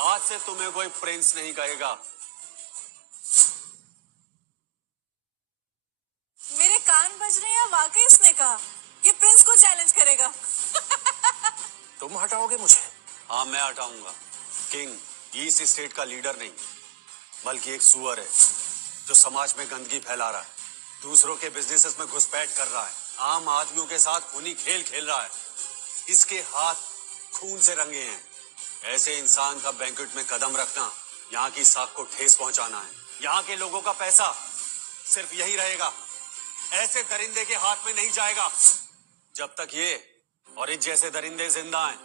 आज से तुम्हें कोई प्रिंस नहीं कहेगा। मेरे कान बज रहे हैं, वाकई इसने कहा ये प्रिंस को चैलेंज करेगा। तुम हटाओगे मुझे? हाँ, मैं हटाऊंगा। किंग ईस्ट स्टेट का लीडर नहीं, बल्कि एक सुअर है जो समाज में गंदगी फैला रहा है। दूसरों के बिजनेसेस में घुसपैठ कर रहा है, आम आदमियों के साथ उन्हीं खेल खेल रहा है। इसके हाथ खून से रंगे हैं। ऐसे इंसान का बैंक्वेट में कदम रखना यहाँ की साख को ठेस पहुंचाना है। यहाँ के लोगों का पैसा सिर्फ यही रहेगा, ऐसे दरिंदे के हाथ में नहीं जाएगा। जब तक ये और इस जैसे दरिंदे जिंदा हैं,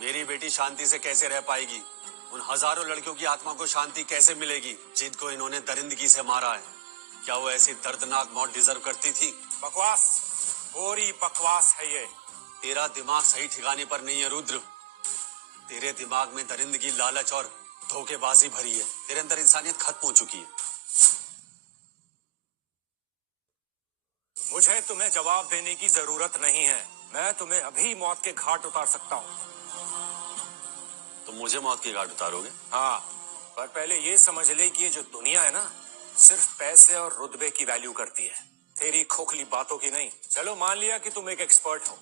मेरी बेटी शांति से कैसे रह पाएगी? उन हजारों लड़कियों की आत्मा को शांति कैसे मिलेगी जिनको इन्होंने दरिंदगी से मारा है? क्या वो ऐसी दर्दनाक मौत डिजर्व करती थी? बकवास, पूरी बकवास है ये। तेरा दिमाग सही ठिकाने पर नहीं है रुद्र। तेरे दिमाग में दरिंदगी, लालच और धोखेबाजी भरी है। तेरे अंदर इंसानियत खत्म हो चुकी है। मुझे तुम्हें जवाब देने की जरूरत नहीं है। मैं तुम्हें अभी मौत के घाट उतार सकता हूँ। तुम मुझे मौत के घाट उतारोगे? हाँ, पर पहले ये समझ ले कि ये जो दुनिया है ना, सिर्फ पैसे और रुतबे की वैल्यू करती है, तेरी खोखली बातों की नहीं। चलो मान लिया कि तुम एक एक्सपर्ट हो,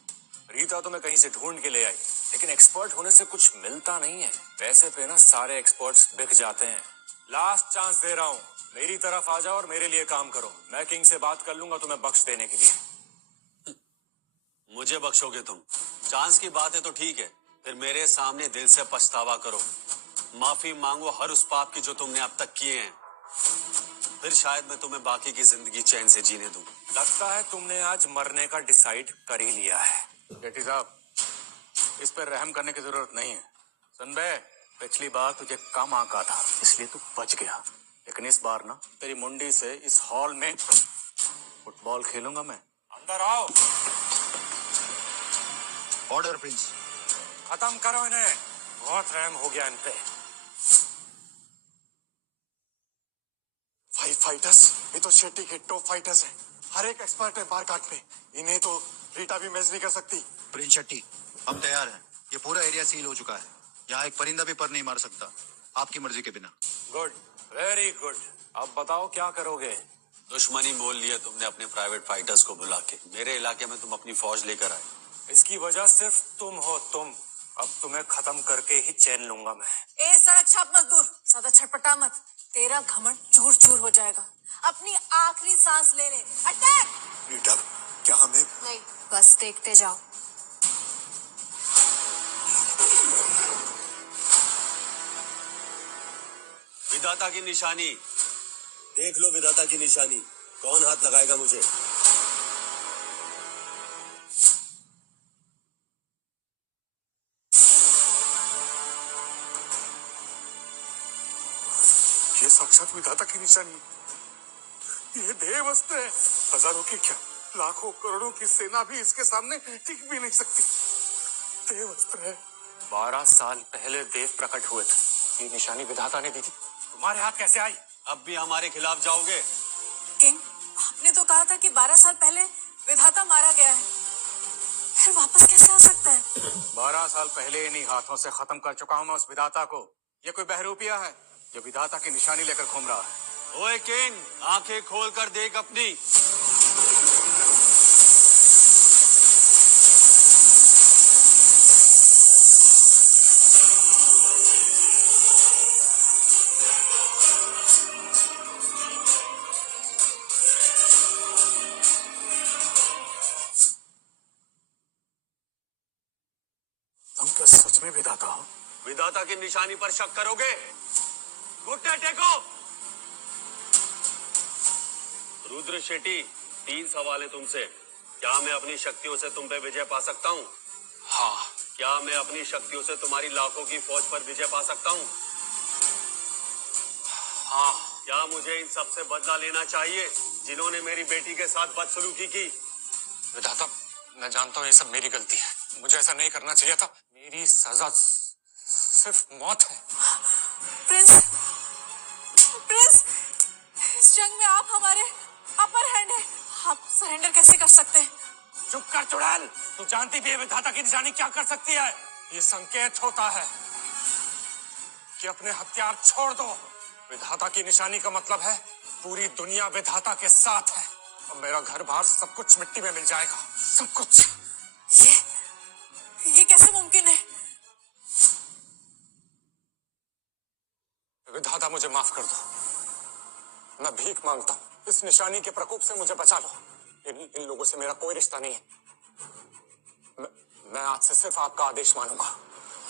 रीता तुम्हें कहीं से ढूंढ के ले आई, लेकिन एक्सपर्ट होने से कुछ मिलता नहीं है। पैसे पे ना सारे एक्सपर्ट्स बिक जाते हैं। लास्ट चांस दे रहा हूँ, मेरी तरफ आ जाओ और मेरे लिए काम करो। मैं किंग से बात कर लूंगा तुम्हें बख्श देने के लिए। मुझे बख्शोगे तुम? चांस की बात है तो ठीक है, फिर मेरे सामने दिल से पछतावा करो, माफी मांगो हर उस पाप की जो तुमने अब तक किए हैं। फिर शायद मैं तुम्हें बाकी की जिंदगी चैन से जीने दूं। लगता है तुमने आज मरने का डिसाइड कर ही लिया है। जेठी साहब, इस पर रहम करने की जरूरत नहीं है। सुन बे, पिछली बार तुझे कम आंका था इसलिए तू बच गया, लेकिन इस बार ना तेरी मुंडी से इस हॉल में फुटबॉल खेलूंगा मैं। अंदर आओ। Order Prince. खत्म करो इन्हें, बहुत रहम हो गया इन पे। 5 फाइटर्स, ये तो शेट्टी के टॉप फाइटर्स हैं। हर एक एक्सपर्ट है बार काटने। इन्हें तो रीटा भी मैच नहीं कर सकती। प्रिंस शेट्टी, हम तैयार हैं। ये पूरा एरिया सील हो चुका है। यहाँ एक परिंदा भी पर नहीं मार सकता आपकी मर्जी के बिना। Good, very good. अब बताओ क्या करोगे? दुश्मनी मोल लिया तुमने अपने प्राइवेट फाइटर्स को बुला के। मेरे इलाके में तुम अपनी फौज लेकर आए। इसकी वजह सिर्फ तुम हो, तुम। अब तुम्हें खत्म करके ही चैन लूंगा मैं। ए सड़क छाप मजदूर, ज्यादा छटपटा मत, तेरा घमंड चूर चूर हो जाएगा। अपनी आखिरी सांस ले ले। अटैक! रीटा, क्या हमें? नहीं, बस देखते जाओ। विधाता की निशानी देख लो। विधाता की निशानी, कौन हाथ लगाएगा मुझे? ये साक्षात विधाता की निशानी। ये देवस्त्र है। हजारों की क्या, लाखों करोड़ों की सेना भी इसके सामने टिक भी नहीं सकती। देवस्त्र है। 12 साल पहले देव प्रकट हुए थे, ये निशानी विधाता ने दी थी। तुम्हारे हाथ कैसे आई? अब भी हमारे खिलाफ जाओगे? किंग, आपने तो कहा था कि 12 साल पहले विधाता मारा गया है, फिर वापस कैसे आ सकता है? 12 साल पहले इन्हीं हाथों से खत्म कर चुका हूं मैं उस विधाता को। ये कोई बहरूपिया है जो विधाता की निशानी लेकर घूम रहा है? ओए किंग, आंखें खोल कर देख अपनी। तुम क्या सच में विधाता हो? विधाता की निशानी पर शक करोगे? घुटने टेको। रुद्र शेट्टी, 3 सवाल है तुमसे। क्या मैं अपनी शक्तियों से तुम पे विजय पा सकता हूँ? हाँ। क्या मैं अपनी शक्तियों से तुम्हारी लाखों की फौज पर विजय पा सकता हूँ? हाँ। क्या मुझे इन सब से बदला लेना चाहिए जिन्होंने मेरी बेटी के साथ बदसलूकी की? विधाता, मैं जानता हूँ ये सब मेरी गलती है, मुझे ऐसा नहीं करना चाहिए था। मेरी सजा सिर्फ मौत है। प्रिंस, प्रिंस, इस जंग में आप हमारे अपर हैंड हैं। आप सरेंडर कैसे कर सकते हैं? चुप कर चुड़ैल, तू जानती भी है विधाता की निशानी क्या कर सकती है? ये संकेत होता है कि अपने हथियार छोड़ दो। विधाता की निशानी का मतलब है पूरी दुनिया विधाता के साथ है और मेरा घर बार सब कुछ मिट्टी में मिल जाएगा, सब कुछ। ये कैसे मुमकिन है? विधाता मुझे माफ कर दो, मैं भीख मांगता हूँ। इस निशानी के प्रकोप से मुझे बचा लो। इन लोगों से मेरा कोई रिश्ता नहीं है। मैं आज से सिर्फ आपका आदेश मानूंगा।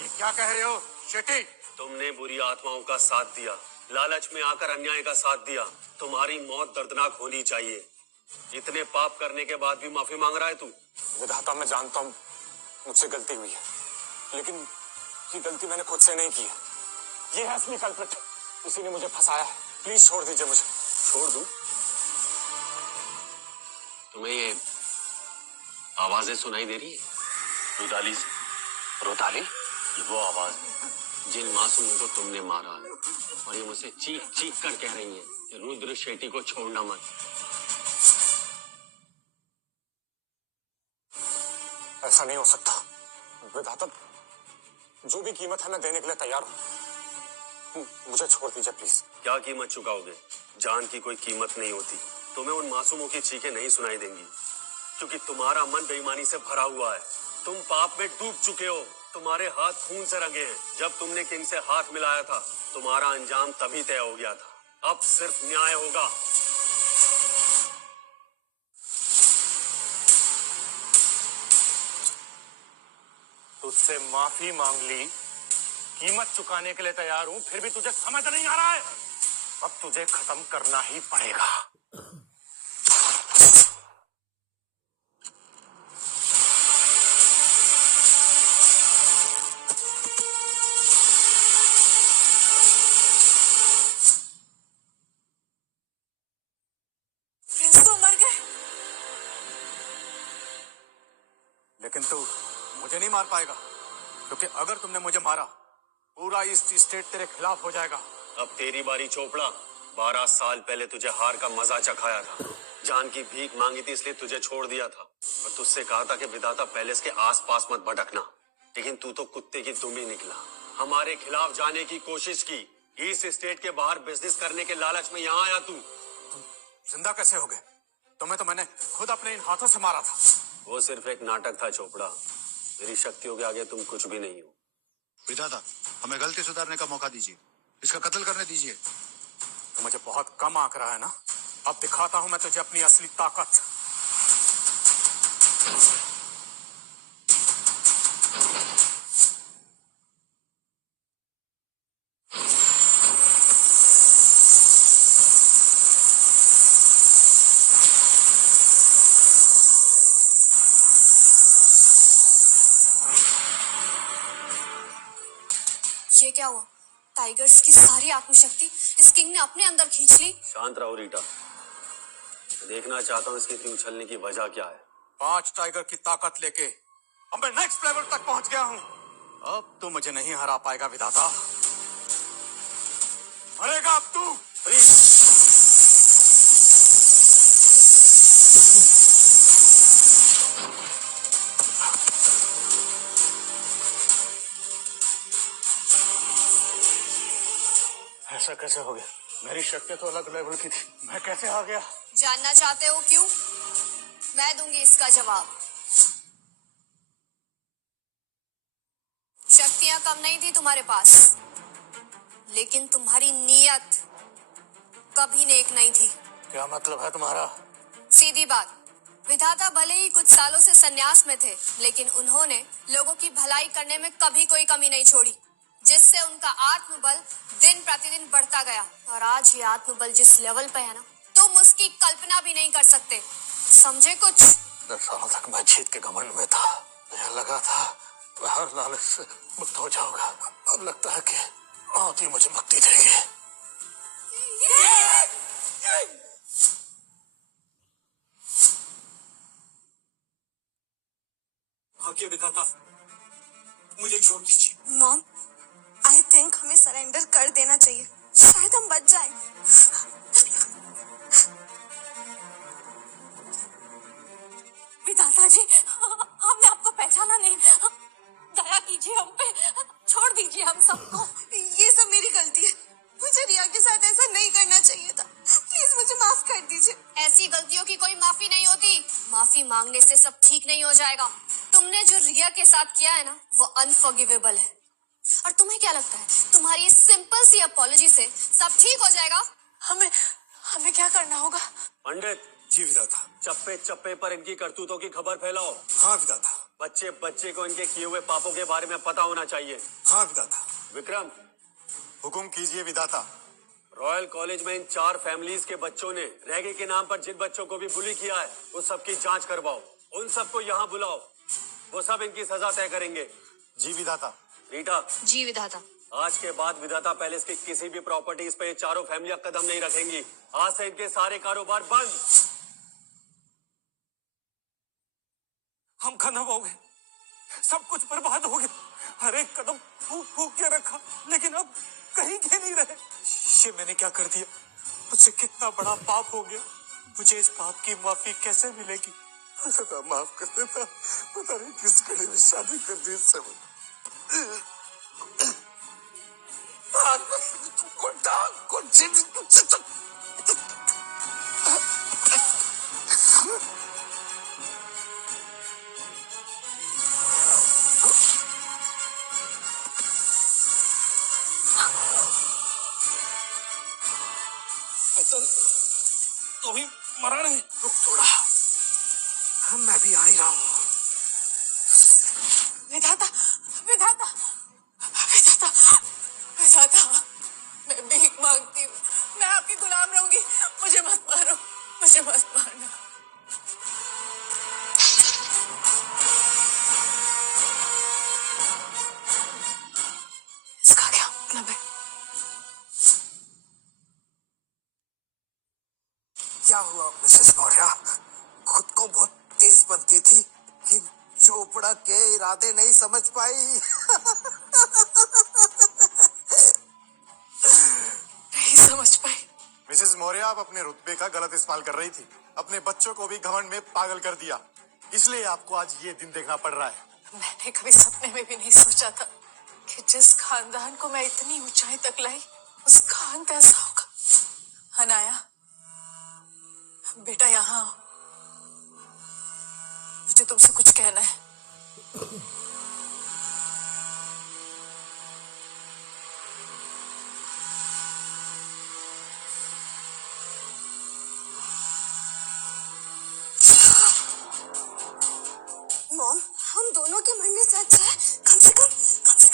ये क्या कह रहे हो शेट्टी? तुमने बुरी आत्माओं का साथ दिया, लालच में आकर अन्याय का साथ दिया। तुम्हारी मौत दर्दनाक होनी चाहिए। इतने पाप करने के बाद भी माफी मांग रहा है तू? विधाता, मैं जानता हूँ मुझसे गलती हुई है, लेकिन ये गलती मैंने खुद से नहीं की है। ये है असली कल्प्रिट, इसी ने मुझे फंसाया है। प्लीज छोड़ दीजिए मुझे। छोड़ दूं? तुम्हें ये आवाजें सुनाई दे रही है? रुदाली से। रुदाली? ये वो आवाज है जिन मासूमों को तुमने मारा है, और ये मुझसे चीख चीख कर कह रही है कि रुद्र शेट्टी को छोड़ना मत। ऐसा नहीं हो सकता विधाता, जो भी कीमत है मैं देने के लिए तैयार हूं। मुझे छोड़ दीजिए प्लीज। क्या कीमत चुकाओगे? जान की कोई कीमत नहीं होती। तुम्हें उन मासूमों की चीखें नहीं सुनाई देंगी, क्योंकि तुम्हारा मन बेईमानी से भरा हुआ है। तुम पाप में डूब चुके हो। तुम्हारे हाथ खून से रंगे हैं। जब तुमने किंग से हाथ मिलाया था, तुम्हारा अंजाम तभी तय हो गया था। अब सिर्फ न्याय होगा। तुझसे माफी मांग ली, कीमत चुकाने के लिए तैयार हूं, फिर भी तुझे समझ नहीं आ रहा है। अब तुझे खत्म करना ही पड़ेगा। प्रिंस तो मर गए। लेकिन तू मुझे नहीं मार पाएगा, क्योंकि अगर तुमने मुझे मारा, पूरा ईस्ट स्टेट तेरे खिलाफ हो जाएगा। अब तेरी बारी चोपड़ा। 12 साल पहले तुझे हार का मजा चखाया था। जान की भीख मांगी थी, इसलिए तुझे छोड़ दिया था, और तुझसे कहा था कि विधाता पैलेस के आसपास मत भटकना। लेकिन तू तो कुत्ते की दुम ही निकला। हमारे खिलाफ जाने की कोशिश की। ईस्ट स्टेट के बाहर बिजनेस करने के लालच में यहाँ आया तू। जिंदा कैसे हो गए? तुम्हें तो मैंने खुद अपने इन हाथों से मारा था। वो सिर्फ एक नाटक था चोपड़ा। मेरी शक्तियों के आगे तुम कुछ भी नहीं हो। विधाता, हमें गलती सुधारने का मौका दीजिए, इसका कत्ल करने दीजिए। तो मुझे बहुत कम आंक रहा है ना? अब दिखाता हूं मैं तुझे अपनी असली ताकत। ये क्या हुआ? टाइगर्स की सारी आत्मशक्ति इस किंग ने अपने अंदर खींच ली। शांत रहो रीटा। देखना चाहता हूँ इसकी इतनी उछलने की वजह क्या है। 5 टाइगर की ताकत लेके अब मैं नेक्स्ट लेवल तक पहुंच गया हूं। अब तू मुझे नहीं हरा पाएगा विधाता। मरेगा अब तू। ऐसा कैसे हो गया? मेरी शक्ति तो अलग लेवल की थी, मैं कैसे आ गया? जानना चाहते हो क्यों? मैं दूंगी इसका जवाब। शक्तियां कम नहीं थी तुम्हारे पास, लेकिन तुम्हारी नीयत कभी नेक नहीं थी। क्या मतलब है तुम्हारा? सीधी बात, विधाता भले ही कुछ सालों से संन्यास में थे, लेकिन उन्होंने लोगों की भलाई करने में कभी कोई कमी नहीं छोड़ी, जिससे उनका आत्मबल दिन प्रतिदिन बढ़ता गया। और आज ये आत्मबल जिस लेवल पे है ना, तुम उसकी कल्पना भी नहीं कर सकते। समझे कुछ? 10 सालों तक मैं जीत के घमंड में था। मुझे लगा था मैं हर लालच से मुक्त हो जाऊंगा। अब लगता है कि मौत ही मुझे मुक्ति देगी। भाग्य विधाता, मुझे छोड़ दीजिए। मॉम, आई थिंक हमें सरेंडर कर देना चाहिए, शायद हम बच जाएं। विधाता जी, हमने आपको पहचाना नहीं। दया कीजिए हम पे, छोड़ दीजिए हम सबको। ये सब मेरी गलती है, मुझे रिया के साथ ऐसा नहीं करना चाहिए था। प्लीज मुझे माफ कर दीजिए। ऐसी गलतियों की कोई माफी नहीं होती। माफी मांगने से सब ठीक नहीं हो जाएगा। तुमने जो रिया के साथ किया है ना, वो अनफॉरगिवेबल है। और तुम्हें क्या लगता है तुम्हारी इस सिंपल सी अपॉलजी से सब ठीक हो जाएगा? हमें क्या करना होगा? पंडित जी विधाता। चप्पे चप्पे पर इनकी करतूतों की खबर फैलाओ। हाँ विधाता। बच्चे बच्चे को इनके किए हुए पापों के बारे में पता होना चाहिए। हाँ विधाता। विक्रम, हुकुम कीजिए विधाता। रॉयल कॉलेज में इन 4 फैमिलीज के बच्चों ने रैगी के नाम पर जिन बच्चों को भी बुली किया है वो सबकी जांच करवाओ। उन सबको यहाँ बुलाओ, वो सब इनकी सजा तय करेंगे। जी विधाता। रीटा, जी विधाता। आज के बाद विधाता पैलेस की किसी भी प्रॉपर्टीज पे ये चारों फैमिलियां कदम नहीं रखेंगी। आज से इनके सारे कारोबार बंद। हम खत्म हो गए, सब कुछ बर्बाद हो गया। हर एक कदम फूक फूक के रखा, लेकिन अब कहीं के नहीं रहे। ये मैंने क्या कर दिया? मुझसे कितना बड़ा पाप हो गया। मुझे इस पाप की माफी कैसे मिलेगी? विधाता माफ कर देना। पता नहीं किस घड़ी में शादी कर दी इससे। तो भी मरा नहीं। रुक थोड़ा, मैं भी आ ही रहा हूँ। विधाता, विधाता, विधाता, विधाता, मैं भीख मांगती हूँ। मैं आपकी गुलाम रहूंगी। मुझे मत मारो, मुझे मत मारना। इसका क्या मतलब है? क्या हुआ मिसेस मौर्य? खुद को बहुत तेज बनती थी कि चोपड़ा के इरादे नहीं समझ पाई। नहीं समझ पाई। मिसेस मौर्य, आप अपने रुतबे का गलत इस्तेमाल कर रही थी। अपने बच्चों को भी घमंड में पागल कर दिया, इसलिए आपको आज ये दिन देखना पड़ रहा है। मैंने कभी सपने में भी नहीं सोचा था कि जिस खानदान को मैं इतनी ऊंचाई तक लाई उसका अंत ऐसा होगा। अनाया, बेटा यहाँ आओ, मुझे तुमसे कुछ कहना है। मॉम, हम दोनों के मरने से अच्छा है कम से कम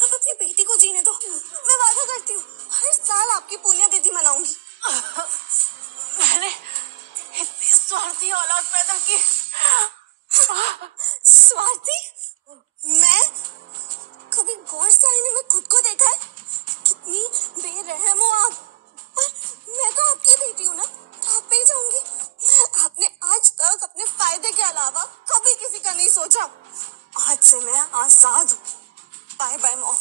अपनी बेटी को जीने दो। मैं वादा करती हूँ हर साल आपकी पुण्य तिथि मनाऊंगी। मैंने इतनी स्वार्थी औलाद पैदा की। स्वार्थी? मैं कभी गौर से आईने में खुद को देखा है? कितनी बेरहम हो आप। पर मैं तो आपकी बेटी हूँ ना, तो आप पे ही जाऊंगी। आपने आज तक अपने फायदे के अलावा कभी किसी का नहीं सोचा। आज से मैं आजाद हूँ। Bye bye mom.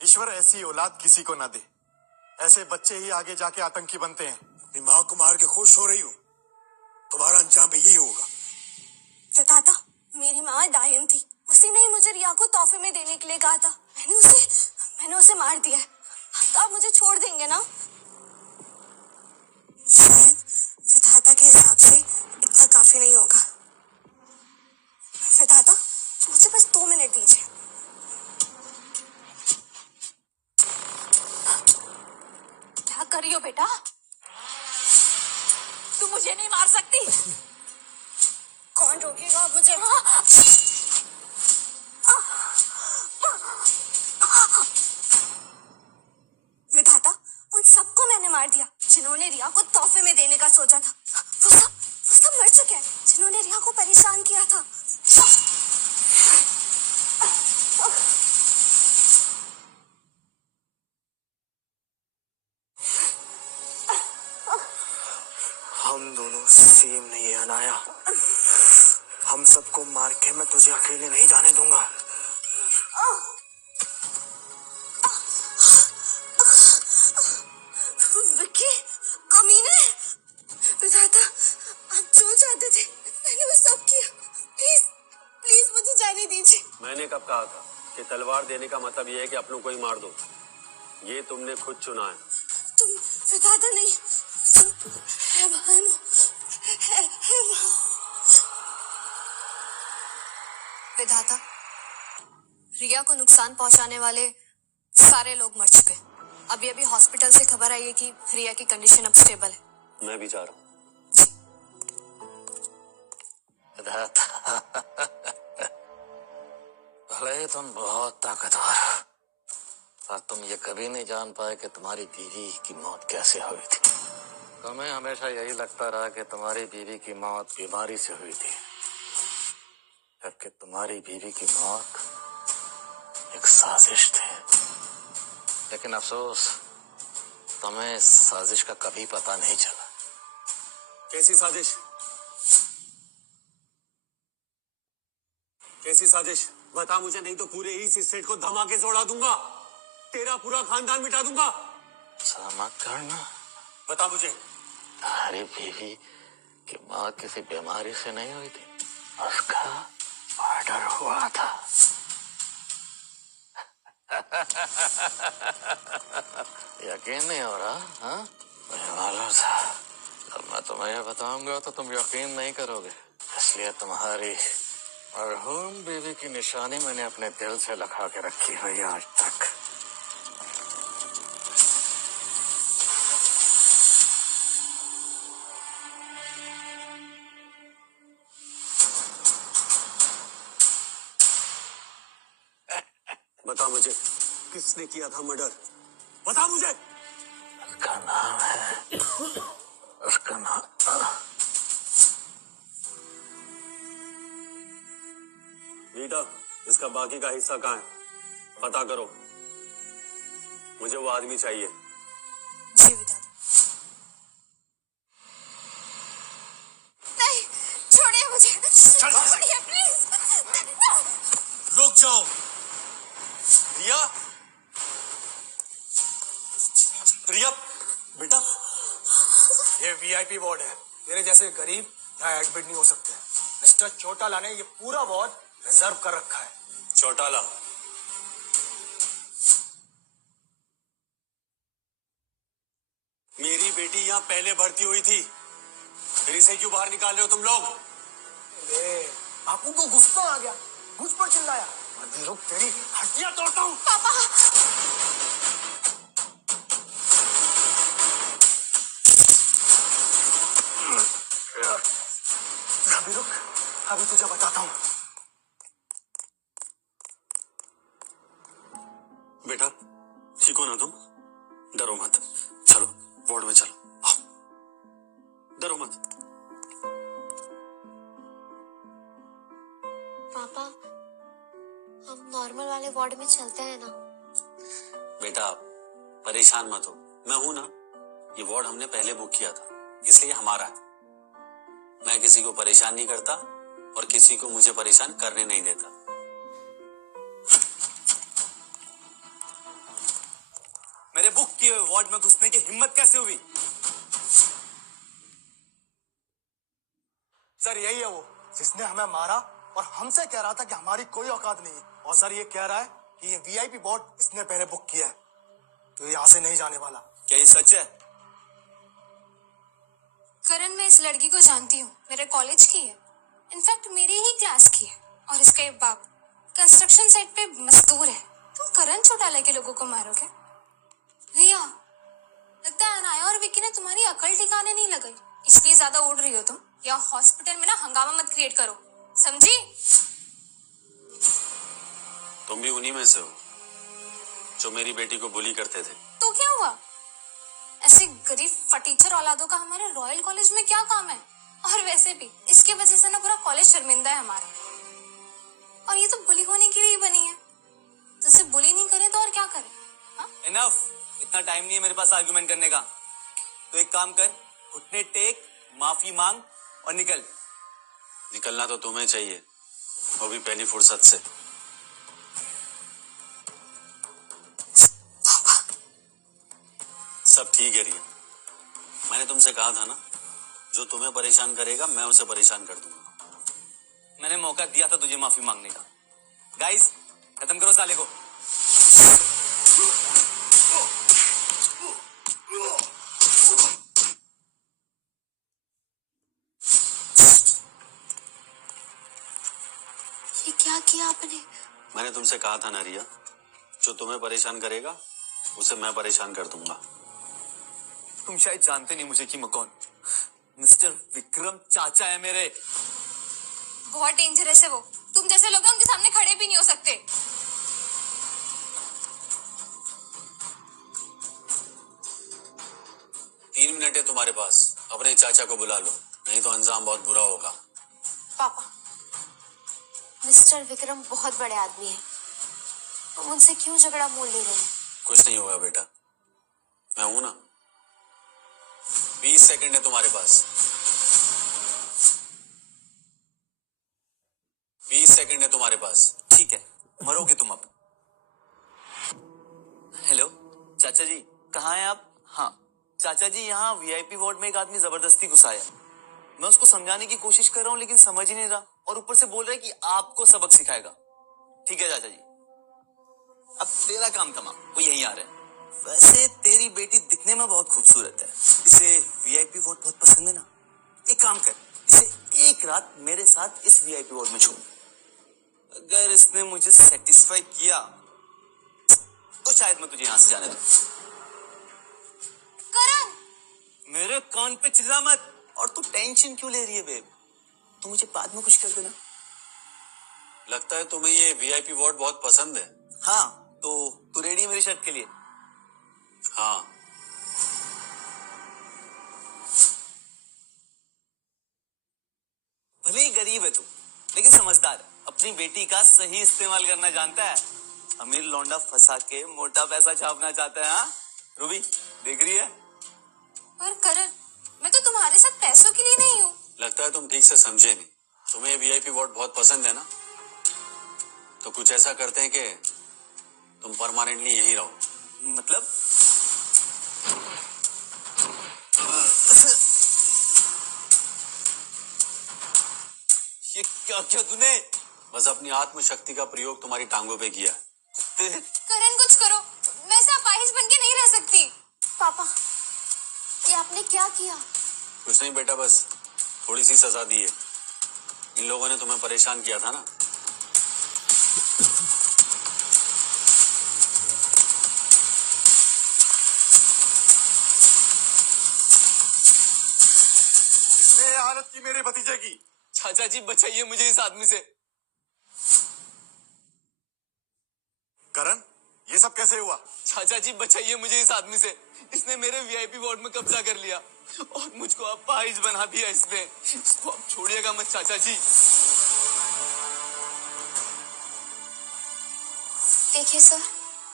ईश्वर ऐसी औलाद किसी को ना दे। ऐसे बच्चे ही आगे जाके आतंकी बनते हैं। अपनी माँ को मार के खुश हो रही हो, तुम्हारा अंजाम भी यही होगा। विधाता, मेरी माँ डायन थी। उसी ने ही मुझे रिया को तोहफे में देने के लिए कहा था। मैंने उसे मार दिया है। तो आप मुझे छोड़ देंगे ना? शायद विधाता के हिसाब से इतना काफी नहीं होगा। विधाता, मुझे बस 2 मिनट दीजिए। क्या कर रही हो बेटा? तुम मुझे नहीं मार सकती। कौन रोकेगा आप मुझे? विधाता, उन सबको मैंने मार दिया जिन्होंने रिया को तोहफे में देने का सोचा था। वो सब मर चुके हैं जिन्होंने रिया को परेशान किया था। हम दोनों सेम नहीं है अनाया। हम सबको मार के मैं तुझे अकेले नहीं जाने दूंगा। विक्की, कमीने। विधाता, आप जो चाहते थे मैंने वो सब किया। प्लीज प्लीज मुझे जाने दीजिए। मैंने कब कहा था कि तलवार देने का मतलब ये है कि अपनों को ही मार दो? ये तुमने खुद चुना है। तुम विधाता नहीं, तुम विधाता, रिया को नुकसान पहुंचाने वाले सारे लोग मर चुके। अभी अभी हॉस्पिटल से खबर आई है कि रिया की कंडीशन अब स्टेबल है। मैं भी जा रहा हूँ। भले तुम बहुत ताकतवर हो, पर तुम ये कभी नहीं जान पाए कि तुम्हारी बीवी की मौत कैसे हुई थी। तुम्हें हमेशा यही लगता रहा कि तुम्हारी बीवी की मौत बीमारी से हुई थी, जबकि तुम्हारी बीवी की मौत एक साजिश थी। लेकिन अफसोस, तुम्हें इस साजिश का कभी पता नहीं चला। कैसी साजिश? कैसी साजिश? बता मुझे, नहीं तो पूरे ईस्ट स्टेट को धमाके से उड़ा दूंगा, तेरा पूरा खानदान मिटा दूंगा। मत करना। बता मुझे। तुम्हारी बीवी की मौत किसी बीमारी से नहीं हुई थी, उसका मर्डर हुआ था। यकीन नहीं हो रहा? हाँ, मुझे मालूम था। जब मैं तुम्हें यह बताऊंगा तो तुम यकीन नहीं करोगे, इसलिए तुम्हारी मरहूम बीवी की निशानी मैंने अपने दिल से लगा के रखी हुई आज तक। बता मुझे, किसने किया था मर्डर? बता मुझे। उसका नाम है, उसका नाम रीटा, इसका बाकी का हिस्सा कहाँ है? पता करो, मुझे वो आदमी चाहिए। जी विधाता। नहीं, छोड़िए मुझे, छोड़िए प्लीज। रुक जाओ। रिया, रिया बेटा, ये वीआईपी वार्ड है। तेरे जैसे गरीब यहाँ एडमिट नहीं हो सकते। मिस्टर चौटाला ने ये पूरा वार्ड रिजर्व कर रखा है। चौटाला, मेरी बेटी यहाँ पहले भर्ती हुई थी, फिर इसे क्यों बाहर निकाल रहे हो तुम लोग? बापू को गुस्सा आ गया, मुझ पर चिल्लाया। मैं रुक, तेरी हड्डियां तोड़ता हूँ। पापा, अभी रुक, अभी तुझे बताता हूँ। बेटा, ठीक हो ना तुम? डरो मत, चलो वार्ड में चलो। आओ, डरो मत। पापा, हम नॉर्मल वाले वार्ड में चलते हैं ना? बेटा, परेशान मत हो, मैं हूं ना। ये वार्ड हमने पहले बुक किया था, इसलिए हमारा है। मैं किसी को परेशान नहीं करता और किसी को मुझे परेशान करने नहीं देता। मेरे बुक किए हुए वार्ड में घुसने की हिम्मत कैसे हुई? सर, यही है वो जिसने हमें मारा और हमसे कह रहा था कि हमारी कोई औकात नहीं है। और सर ये कह रहा है कि ये वीआईपी वार्ड इसने पहले बुक किया है, तो यहाँ से नहीं जाने वाला। क्या ये सच है? करण, मैं इस लड़की को जानती हूँ, मेरे कॉलेज की है, इनफैक्ट मेरी ही क्लास की है। और इसका बाप कंस्ट्रक्शन साइट पे मजदूर है। तुम करण चौटाला के लोगों को मारोगे? रिया, लगता है अनाया और विक्की ने तुम्हारी अकल ठिकाने नहीं लगाई, इसलिए ज्यादा उड़ रही हो तुम। या हॉस्पिटल में ना हंगामा मत क्रिएट करो, समझी? तुम भी उन्हीं में से हो जो मेरी बेटी को बुली करते थे। तो क्या हुआ? ऐसे गरीब फटीचर औलादों का हमारे रॉयल कॉलेज में क्या काम है? और वैसे भी इसके वजह से ना पूरा कॉलेज शर्मिंदा है हमारा। और ये तो बुली होने के लिए बनी है, तो इसे बुली नहीं करे तो और क्या करे? इनफ, इतना टाइम नहीं है मेरे पास आर्गुमेंट करने का। तो एक काम कर, घुटने टेक, माफी मांग और निकल। निकलना तो तुम्हें चाहिए, वो भी पहली फुर्सत से। सब ठीक है रिया, मैंने तुमसे कहा था ना, जो तुम्हें परेशान करेगा मैं उसे परेशान कर दूंगा। मैंने मौका दिया था तुझे माफी मांगने का। गाइस, खत्म करो साले को। ये क्या किया आपने? मैंने तुमसे कहा था ना रिया, जो तुम्हें परेशान करेगा उसे मैं परेशान कर दूंगा। तुम शायद जानते नहीं मुझे कि मैं कौन। मिस्टर विक्रम चाचा है मेरे। बहुत डेंजरस है वो। तुम जैसे लोग उनके सामने खड़े भी नहीं हो सकते। तीन मिनट है तुम्हारे पास, अपने चाचा को बुला लो, नहीं तो अंजाम बहुत बुरा होगा। पापा, मिस्टर विक्रम बहुत बड़े आदमी हैं। तुम उनसे क्यों झगड़ा मोल ले रहे हैं? कुछ नहीं होगा बेटा, मैं हूं ना। 20 सेकंड है तुम्हारे पास। 20 सेकंड है तुम्हारे पास। ठीक है, मरोगे तुम अब। हेलो चाचा जी, कहाँ हैं आप? हाँ चाचा जी, यहाँ वीआईपी वार्ड में एक आदमी जबरदस्ती घुसा है। मैं उसको समझाने की कोशिश कर रहा हूँ लेकिन समझ ही नहीं रहा, और ऊपर से बोल रहा है कि आपको सबक सिखाएगा। ठीक है चाचा जी, अब तेरा काम तमाम, वो यहीं आ रहे हैं। वैसे तेरी बेटी दिखने में बहुत खूबसूरत है, इसे वीआईपी वार्ड बहुत पसंद है ना। एक काम कर, इसे एक रात मेरे साथ इस वीआईपी वार्ड में छोड़। अगर इसने मुझे सेटिस्फाई किया तो शायद मैं तुझे यहां से जाने दूं। करण, मेरे कान पे चिल्ला मत। और तू टेंशन क्यों ले रही है बेब? तू मुझे बाद में कुछ कर देना। लगता है तुम्हें ये वीआईपी वार्ड बहुत पसंद है। हाँ, तो तू रेडी है मेरी शर्ट के लिए? हाँ। भले ही गरीब है तू, लेकिन समझदार है, अपनी बेटी का सही इस्तेमाल करना जानता है। अमीर लौंडा फंसा के मोटा पैसा छापना चाहता है। हाँ रूबी, देख रही है? पर करण, मैं तो तुम्हारे साथ पैसों के लिए नहीं हूँ। लगता है तुम ठीक से समझे नहीं। तुम्हें वीआईपी वार्ड बहुत पसंद है ना, तो कुछ ऐसा करते हैं कि तुम परमानेंटली यहीं रहो। मतलब? ये क्या किया तूने? बस अपनी आत्मशक्ति का प्रयोग तुम्हारी टांगों पे किया। करण कुछ करो, मैं ऐसे अपाहिज बन के नहीं रह सकती। पापा, ये आपने क्या किया? कुछ नहीं बेटा, बस थोड़ी सी सजा दी है। इन लोगों ने तुम्हें परेशान किया था ना। इसने हालत की मेरे भतीजे की। चाचा जी बचाइए मुझे इस आदमी से। करण, ये सब कैसे हुआ? चाचा जी बचाइए मुझे इस आदमी से। इसने मेरे वीआईपी वार्ड में कब्जा कर लिया और मुझको अपाहिज बना दिया इसने। इसको आप छोड़िएगा मत चाचा जी। देखिए सर,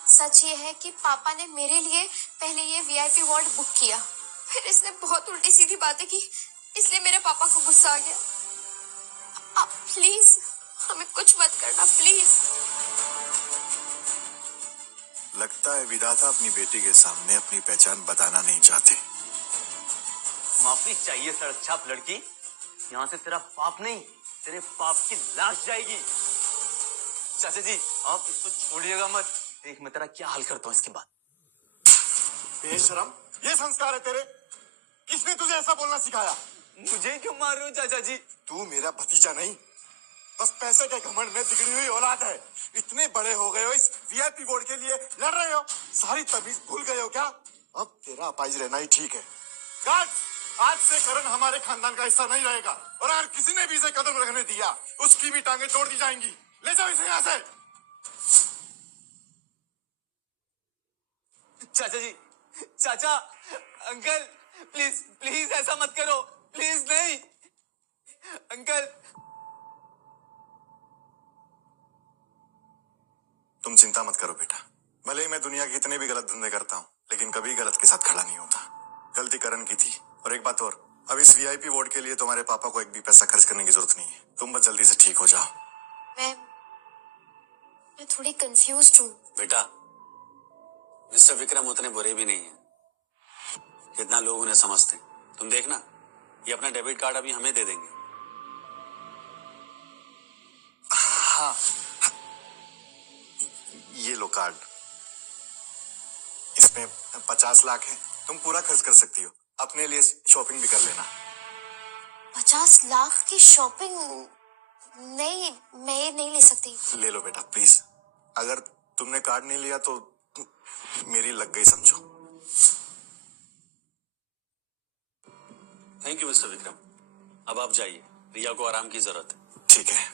सच ये है कि पापा ने मेरे लिए पहले ये वीआईपी वार्ड बुक किया, फिर इसने बहुत उल्टी सीधी बातें की, इसलिए मेरे पापा को गुस्सा आ गया। आप प्लीज हमें कुछ मत करना, प्लीज। लगता है विधाता अपनी बेटी के सामने अपनी पहचान बताना नहीं चाहते। माफी चाहिए सड़क छाप लड़की, यहाँ से तेरा पाप नहीं, तेरे पाप की लाश जाएगी। चाचा जी आप इसको छोड़िएगा मत, देख मैं तेरा क्या हाल करता हूँ इसके बाद। बेशरम, ये संस्कार है तेरे? किसने तुझे ऐसा बोलना सिखाया? मुझे क्यों मार रहे हो चाचा जी? तू मेरा भतीजा नहीं, बस पैसे के घमंड में बिगड़ी हुई औलाद है। इतने बड़े हो गए हो, इस वीआईपी बोर्ड के लिए लड़ रहे हो, सारी तमीज भूल गए हो क्या? अब तेरा अपाहिज रहना ही ठीक है। गार्ड, आज से करण हमारे खानदान का हिस्सा नहीं रहेगा, और अगर किसी ने भी इसे कदम रखने दिया उसकी भी टांगे तोड़ दी जाएंगी। ले जाओ इसे यहाँ से। चाचा जी, चाचा, अंकल, प्लीज प्लीज ऐसा मत करो, प्लीज नहीं। अंकल, तुम चिंता मत करो बेटा, भले ही मैं दुनिया के इतने भी गलत धंधे करता हूँ, लेकिन कभी गलत के साथ खड़ा नहीं होता। गलती करण की थी। और एक बात और, अब इस वीआईपी वार्ड के लिए तुम्हारे पापा को एक भी पैसा खर्च करने की जरूरत नहीं है। तुम बस जल्दी से ठीक हो जाओ। मैं थोड़ी कंफ्यूज्ड हूँ। बेटा, मिस्टर विक्रम उतने बुरे भी नहीं है जितना लोग उन्हें समझते। तुम देखना, ये अपना डेबिट कार्ड अभी हमें दे देंगे। हाँ, ये लो कार्ड, इसमें 50 लाख है, तुम पूरा खर्च कर सकती हो। अपने लिए शॉपिंग भी कर लेना। 50 लाख की शॉपिंग? नहीं, मैं ये नहीं ले सकती। ले लो बेटा प्लीज। अगर तुमने कार्ड नहीं लिया तो मेरी लग गई समझो। Thank you mister Vikram. अब आप जाइए, रिया को आराम की जरूरत है। ठीक है,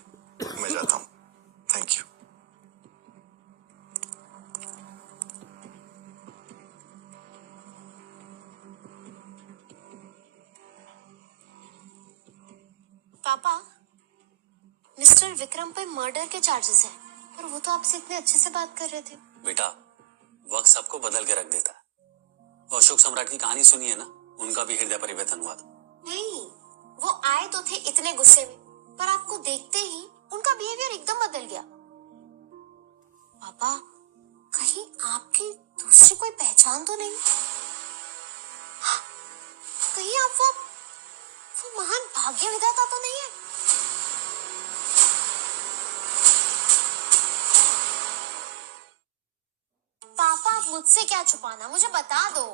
मैं जाता हूँ। Thank you. पापा, मिस्टर विक्रम पे मर्डर के चार्जेस हैं, पर वो तो आपसे इतने अच्छे से बात कर रहे थे। बेटा, वक्त सबको बदल के रख देता है। वो अशोक सम्राट की कहानी सुनी है ना, उनका भी हृदय परिवर्तन हुआ था। नहीं, वो आए तो थे इतने गुस्से में, पर आपको देखते ही उनका बिहेवियर एकदम बदल गया। पापा, कहीं आपकी दूसरी कोई पहचान तो नहीं? कहीं आप वो महान भाग्य विधाता तो नहीं है? पापा, आप मुझसे क्या छुपाना, मुझे बता दो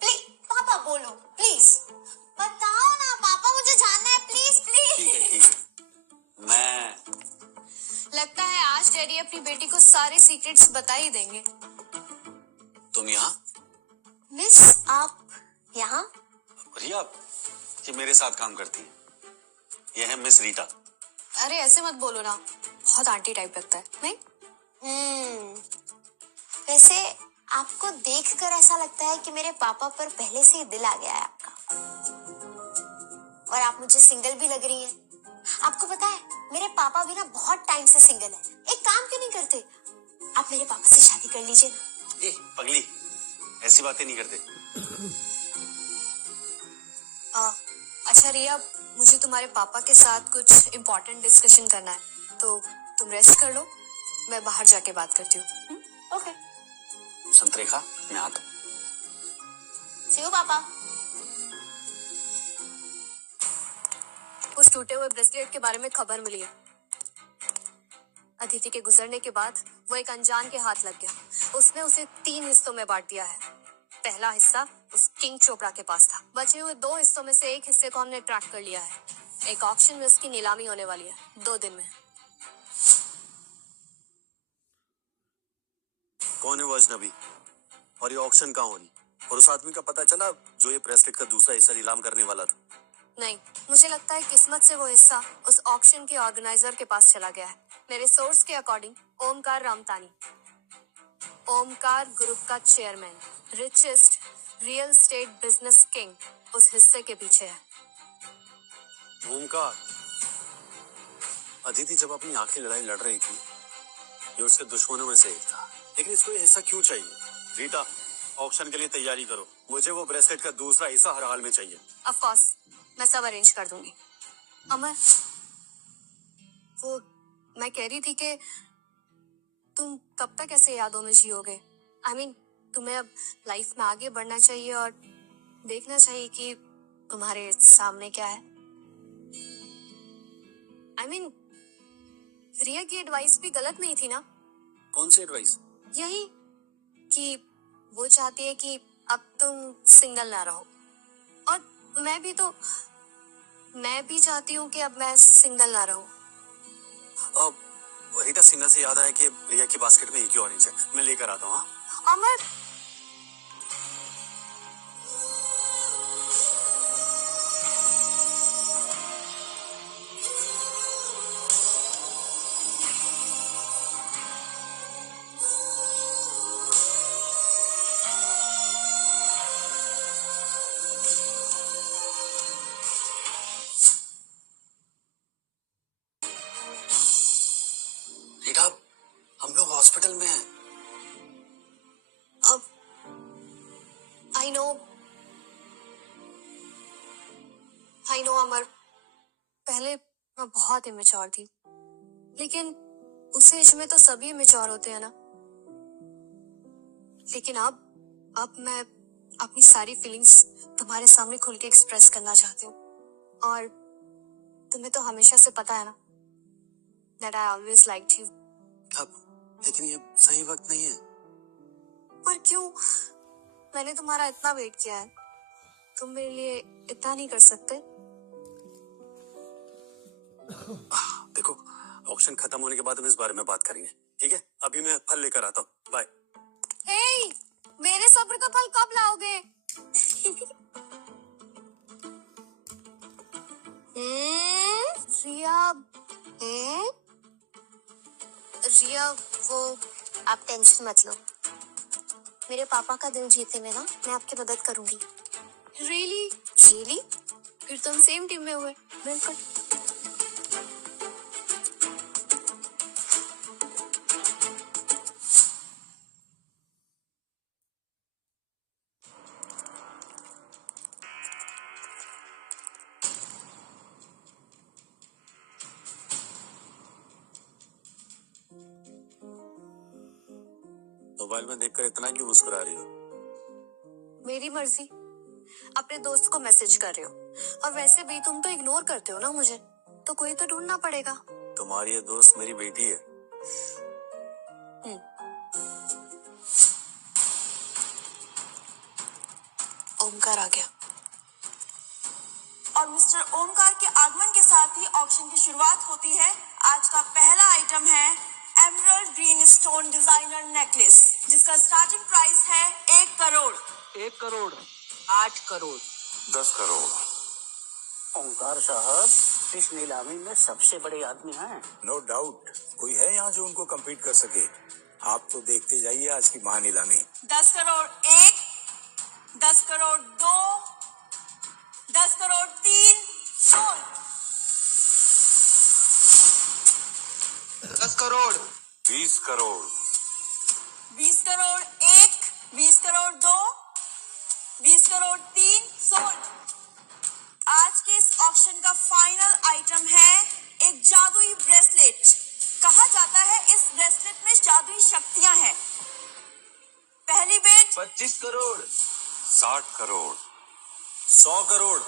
प्लीज। पापा बोलो प्लीज, बताओ ना पापा, मुझे जानना है प्लीज प्लीज। ठीक है ठीक है, मैं लगता है आज डैडी अपनी बेटी को सारे सीक्रेट्स बता ही देंगे। तुम यहाँ? मिस, आप यहाँ? रिया, ये मेरे साथ काम करती है। ये है मिस रीटा। अरे ऐसे मत बोलो ना, बहुत आंटी टाइप लगता है। नहीं? वैसे आपको देखकर ऐसा लगता है कि मेरे पापा पर पहले से ही दिल आ गया है आपका, और आप मुझे सिंगल भी लग रही हैं। आपको पता है, मेरे पापा भी ना बहुत टाइम से सिंगल है। एक काम क्यों नहीं करते, आप मेरे पापा से शादी कर लीजिए ना। ए पगली, ऐसी बातें नहीं करते। अच्छा रिया, मुझे तुम्हारे पापा के साथ कुछ इम्पोर्टेंट डिस्कशन करना है, तो तुम रेस्ट कर लो, मैं बाहर जाके बात करती हूँ। ओके। संतरेखा, मैं आता हूँ। See you, पापा। उस टूटे हुए ब्रेसलेट के बारे में खबर मिली है। अदिति के गुजरने के बाद वो एक अनजान के हाथ लग गया। उसने उसे 3 हिस्सों में बांट दिया है। पहला हिस्सा उस किंग चोपड़ा के पास था। बचे हुए 2 हिस्सों में से एक हिस्से को हमने ट्रैक कर लिया है। एक ऑक्शन में उसकी नीलामी होने वाली है 2 दिन में। कौन है वो अजनबी, और ये ऑक्शन कहाँ हो रही, और उस आदमी का पता चला जो ये ब्रेसलेट का दूसरा हिस्सा नीलाम करने वाला था? नहीं, मुझे लगता है किस्मत से वो हिस्सा उस ऑक्शन के ऑर्गेनाइजर के पास चला गया है। मेरे सोर्स के अकॉर्डिंग ओमकार रामतानी, ओमकार ग्रुप का chairman, richest real estate business king, उस हिस्से के पीछे है। ओमकार, अदिति जब अपनी आखिरी लड़ाई लड़ रही थी, ये उसके दुश्मनों में से एक था, लेकिन इसको ये हिस्सा क्यों चाहिए? रीटा, ऑक्शन के लिए तैयारी करो, मुझे वो ब्रेसलेट का दूसरा हिस्सा हर हाल में चाहिए। ऑफ कोर्स, मैं सब अरेंज कर दूंगी। अमर, वो मैं कह रही थी कि तुम कब तक ऐसे यादों में जियोगे? I mean, तुम्हें अब लाइफ में आगे बढ़ना चाहिए और देखना चाहिए कि तुम्हारे सामने क्या है। I mean, रिया की एडवाइस भी गलत नहीं थी ना? कौन सी एडवाइस? यही कि वो चाहती है कि अब तुम सिंगल ना रहो, और मैं भी चाहती हूँ कि अब मैं सिंगल ना रहूं। रीटा, सिग्नल से याद आया कि रिया की बास्केट में एक ही ऑरेंज है, मैं लेकर आता हूँ। अमर, रीटा, हम लोग हॉस्पिटल में हैं। अब आई नो अमर, पहले मैं बहुत इमेच्योर थी, लेकिन उस एज में तो सभी इमेच्योर होते हैं ना। लेकिन अब मैं अपनी सारी फीलिंग्स तुम्हारे सामने खुल के एक्सप्रेस करना चाहती हूँ, और तुम्हें तो हमेशा से पता है ना that I always liked you। अब लेकिन ये सही वक्त नहीं है। पर क्यों? मैंने तुम्हारा इतना वेट किया है, तुम मेरे लिए इतना नहीं कर सकते? ऑक्शन खत्म होने के बाद हम इस बारे में बात करेंगे, ठीक है? अभी मैं फल लेकर आता हूँ, बाय। हे, मेरे सब्र का फल कब लाओगे? रिया, रिया, वो आप टेंशन मत लो, मेरे पापा का दिल जीतने में ना मैं आपकी मदद करूंगी। रियली? रियली? फिर तो हम सेम टीम में हुए। बिल्कुल। मोबाइल में देखकर इतना क्यों मुस्कुरा रही हो? मेरी मर्जी। अपने दोस्त को मैसेज कर रहे हो, और वैसे भी तुम तो इग्नोर करते हो ना मुझे, तो कोई तो ढूंढना पड़ेगा। तुम्हारी ये दोस्त मेरी बेटी है। ओमकार आ गया। और मिस्टर ओमकार के आगमन के साथ ही ऑक्शन की शुरुआत होती है। आज का पहला आइटम है emerald green stone designer necklace, जिसका स्टार्टिंग प्राइस है 1 करोड़। 1 करोड़, 8 करोड़, 10 करोड़। ओंकार साहब इस नीलामी में सबसे बड़े आदमी हैं। नो डाउट, कोई है यहाँ जो उनको compete कर सके। आप तो देखते जाइए आज की महानीलामी। 10 करोड़ 1, 10 करोड़ 2, 10 करोड़ 3, सोल्ड। 10 करोड़, 20 करोड़। 20 करोड़ 1, 20 करोड़ 2, 20 करोड़ 3, सोल्ड। आज के इस ऑक्शन का फाइनल आइटम है एक जादुई ब्रेसलेट। कहा जाता है इस ब्रेसलेट में जादुई शक्तियां हैं। पहली बेट 25 करोड़, 60 करोड़। 100 करोड़।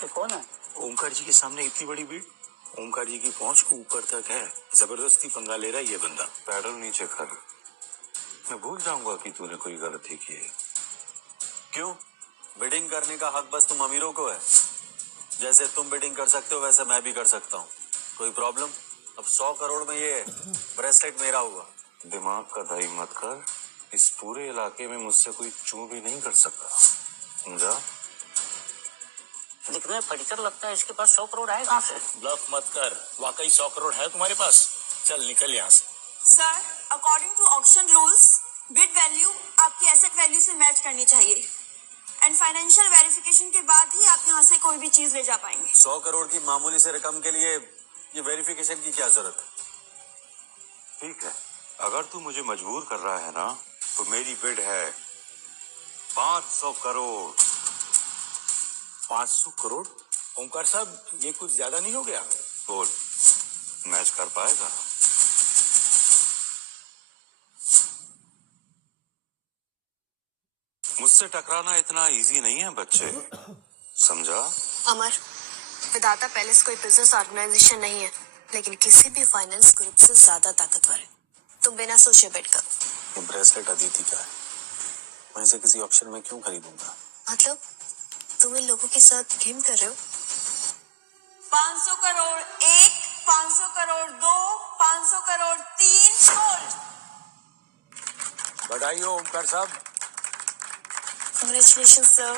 ये कौन है? ओमकार जी के सामने इतनी बड़ी भीड़। ओमकार जी की पहुंच को ऊपर तक है। जबरदस्ती पंगा ले रहा है ये बंदा। पैडल नीचे कर, मैं भूल जाऊंगा कि तूने कोई गलती की है। क्यों? बिडिंग करने का हक बस तुम अमीरों को है। जैसे तुम बिडिंग कर सकते हो वैसे मैं भी कर सकता हूँ। कोई प्रॉब्लम? अब 100 करोड़ में ये ब्रेसलेट मेरा हुआ। दिमाग का दही मत कर। इस पूरे इलाके में मुझसे कोई चू भी नहीं कर सकता, समझा? दिखने में फटीचर लगता है, इसके पास 100 करोड़ है कहाँ से? ब्लफ मत कर, वाकई 100 करोड़ है तुम्हारे पास? चल निकल यहाँ से। Sir, according to auction rules, bid value आपकी एसेट वैल्यू से मैच करनी चाहिए, एंड फाइनेंशियल वेरिफिकेशन के बाद ही आप यहाँ से कोई भी चीज ले जा पाएंगे। 100 करोड़ की मामूली से रकम के लिए ये वेरिफिकेशन की क्या जरूरत है? ठीक है, अगर तू मुझे मजबूर कर रहा है ना, तो मेरी बिड है 500 करोड़। 500 करोड़? ओंकार साहब ये कुछ ज्यादा नहीं हो गया? बोल, मैच कर पाएगा? मुझसे टकराना इतना इजी नहीं है बच्चे, समझा? अमर, विधाता पैलेस कोई बिजनेस ऑर्गेनाइजेशन नहीं है, लेकिन किसी भी फाइनेंस ग्रुप से ज्यादा ताकतवर है। तुम बिना सोचे बेट करो। ये ब्रेसलेट अदिति का है, मैं इसे किसी ऑप्शन में क्यों खरीदूंगा? मतलब तुम इन लोगों के साथ गेम कर रहे हो? 500 करोड़ 1, 500 करोड़ 2, 500 करोड़ 3, सोल्ड। बधाई हो ओंकार साहब। Congratulations, sir.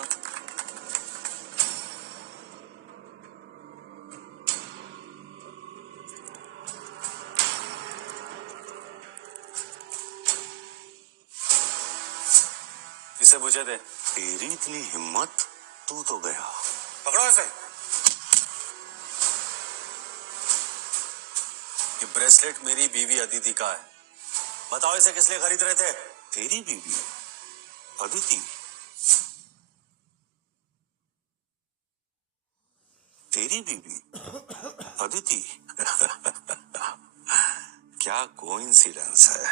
इसे मुझे दे। तेरी इतनी हिम्मत, तू तो गया। पकड़ो इसे। ये ब्रेसलेट मेरी बीवी अदिति का है। बताओ इसे किस लिए खरीद रहे थे? तेरी बीवी अदिति? तेरी बीवी अदिति? क्या कोइंसिडेंस है।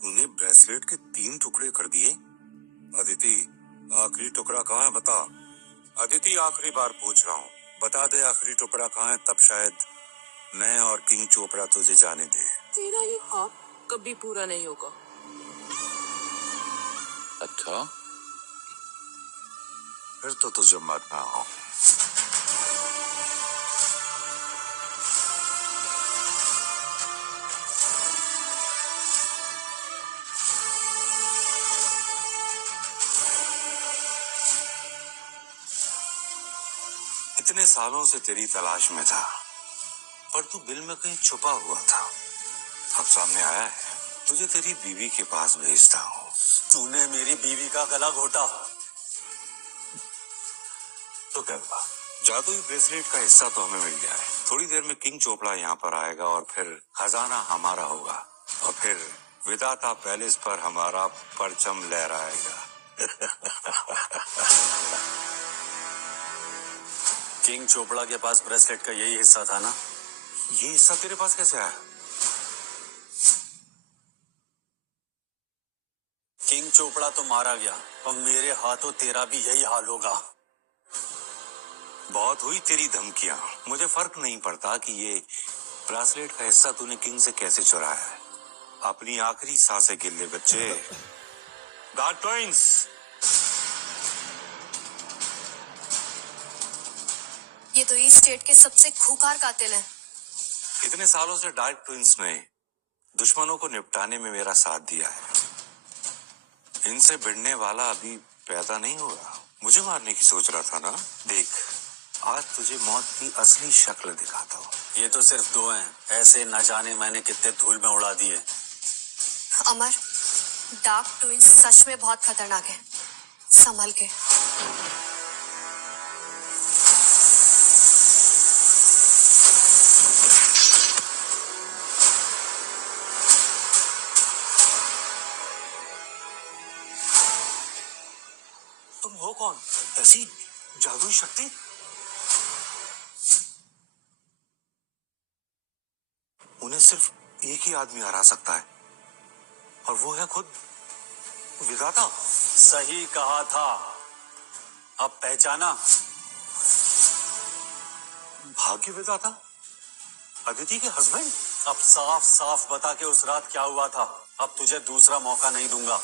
तूने ब्रेसलेट के 3 टुकड़े कर दिए। अदिति, आखिरी टुकड़ा कहाँ है बता। अदिति, आखिरी बार पूछ रहा हूँ, बता दे आखिरी टुकड़ा कहाँ है, तब शायद मैं और किंग चोपड़ा तुझे जाने दे। तेरा ये ख्वाब कभी पूरा नहीं होगा। अच्छा, फिर तो तुझे मरना हो। इतने सालों से तेरी तलाश में था, पर तू दिल में कहीं छुपा हुआ था। अब सामने आया है, तुझे तेरी बीवी के पास भेजता हूँ। तूने मेरी बीवी का गला घोटा तो क्या हुआ? जादुई ब्रेसलेट का हिस्सा तो हमें मिल गया है। थोड़ी देर में किंग चोपड़ा यहाँ पर आएगा और फिर खजाना हमारा होगा और फिर विधाता पैलेस पर हमारा परचम लहराएगा। किंग चोपड़ा के पास ब्रेसलेट का यही हिस्सा था ना? ये हिस्सा तेरे पास कैसे आया? किंग चोपड़ा तो मारा गया और मेरे हाथों तेरा भी यही हाल होगा। बहुत हुई तेरी धमकियां। मुझे फर्क नहीं पड़ता कि ये ब्रेसलेट का हिस्सा तूने किंग से कैसे चुराया है। अपनी आखिरी सांसें गिन ले बच्चे। डार्क ट्विंस, ये तो ईस्ट स्टेट के सबसे खूंखार कातिल हैं। इतने सालों से डार्क ट्विंस ने दुश्मनों को निपटाने में मेरा साथ दिया है। इनसे भिड़ने वाला अभी पैदा नहीं हुआ। मुझे मारने की सोच रहा था ना? देख, आज तुझे मौत की असली शक्ल दिखाता हूँ। ये तो सिर्फ दो हैं, ऐसे न जाने मैंने कितने धूल में उड़ा दिए। अमर, डार्क ट्विंस सच में बहुत खतरनाक है, संभल के। तुम हो कौन? ऐसी जादुई शक्ति? उन्हें सिर्फ एक ही आदमी हरा सकता है और वो है खुद विधाता। सही कहा था। अब पहचाना? भाग्य विधाता, अदिति के हस्बैंड। अब साफ साफ बता के उस रात क्या हुआ था। अब तुझे दूसरा मौका नहीं दूंगा।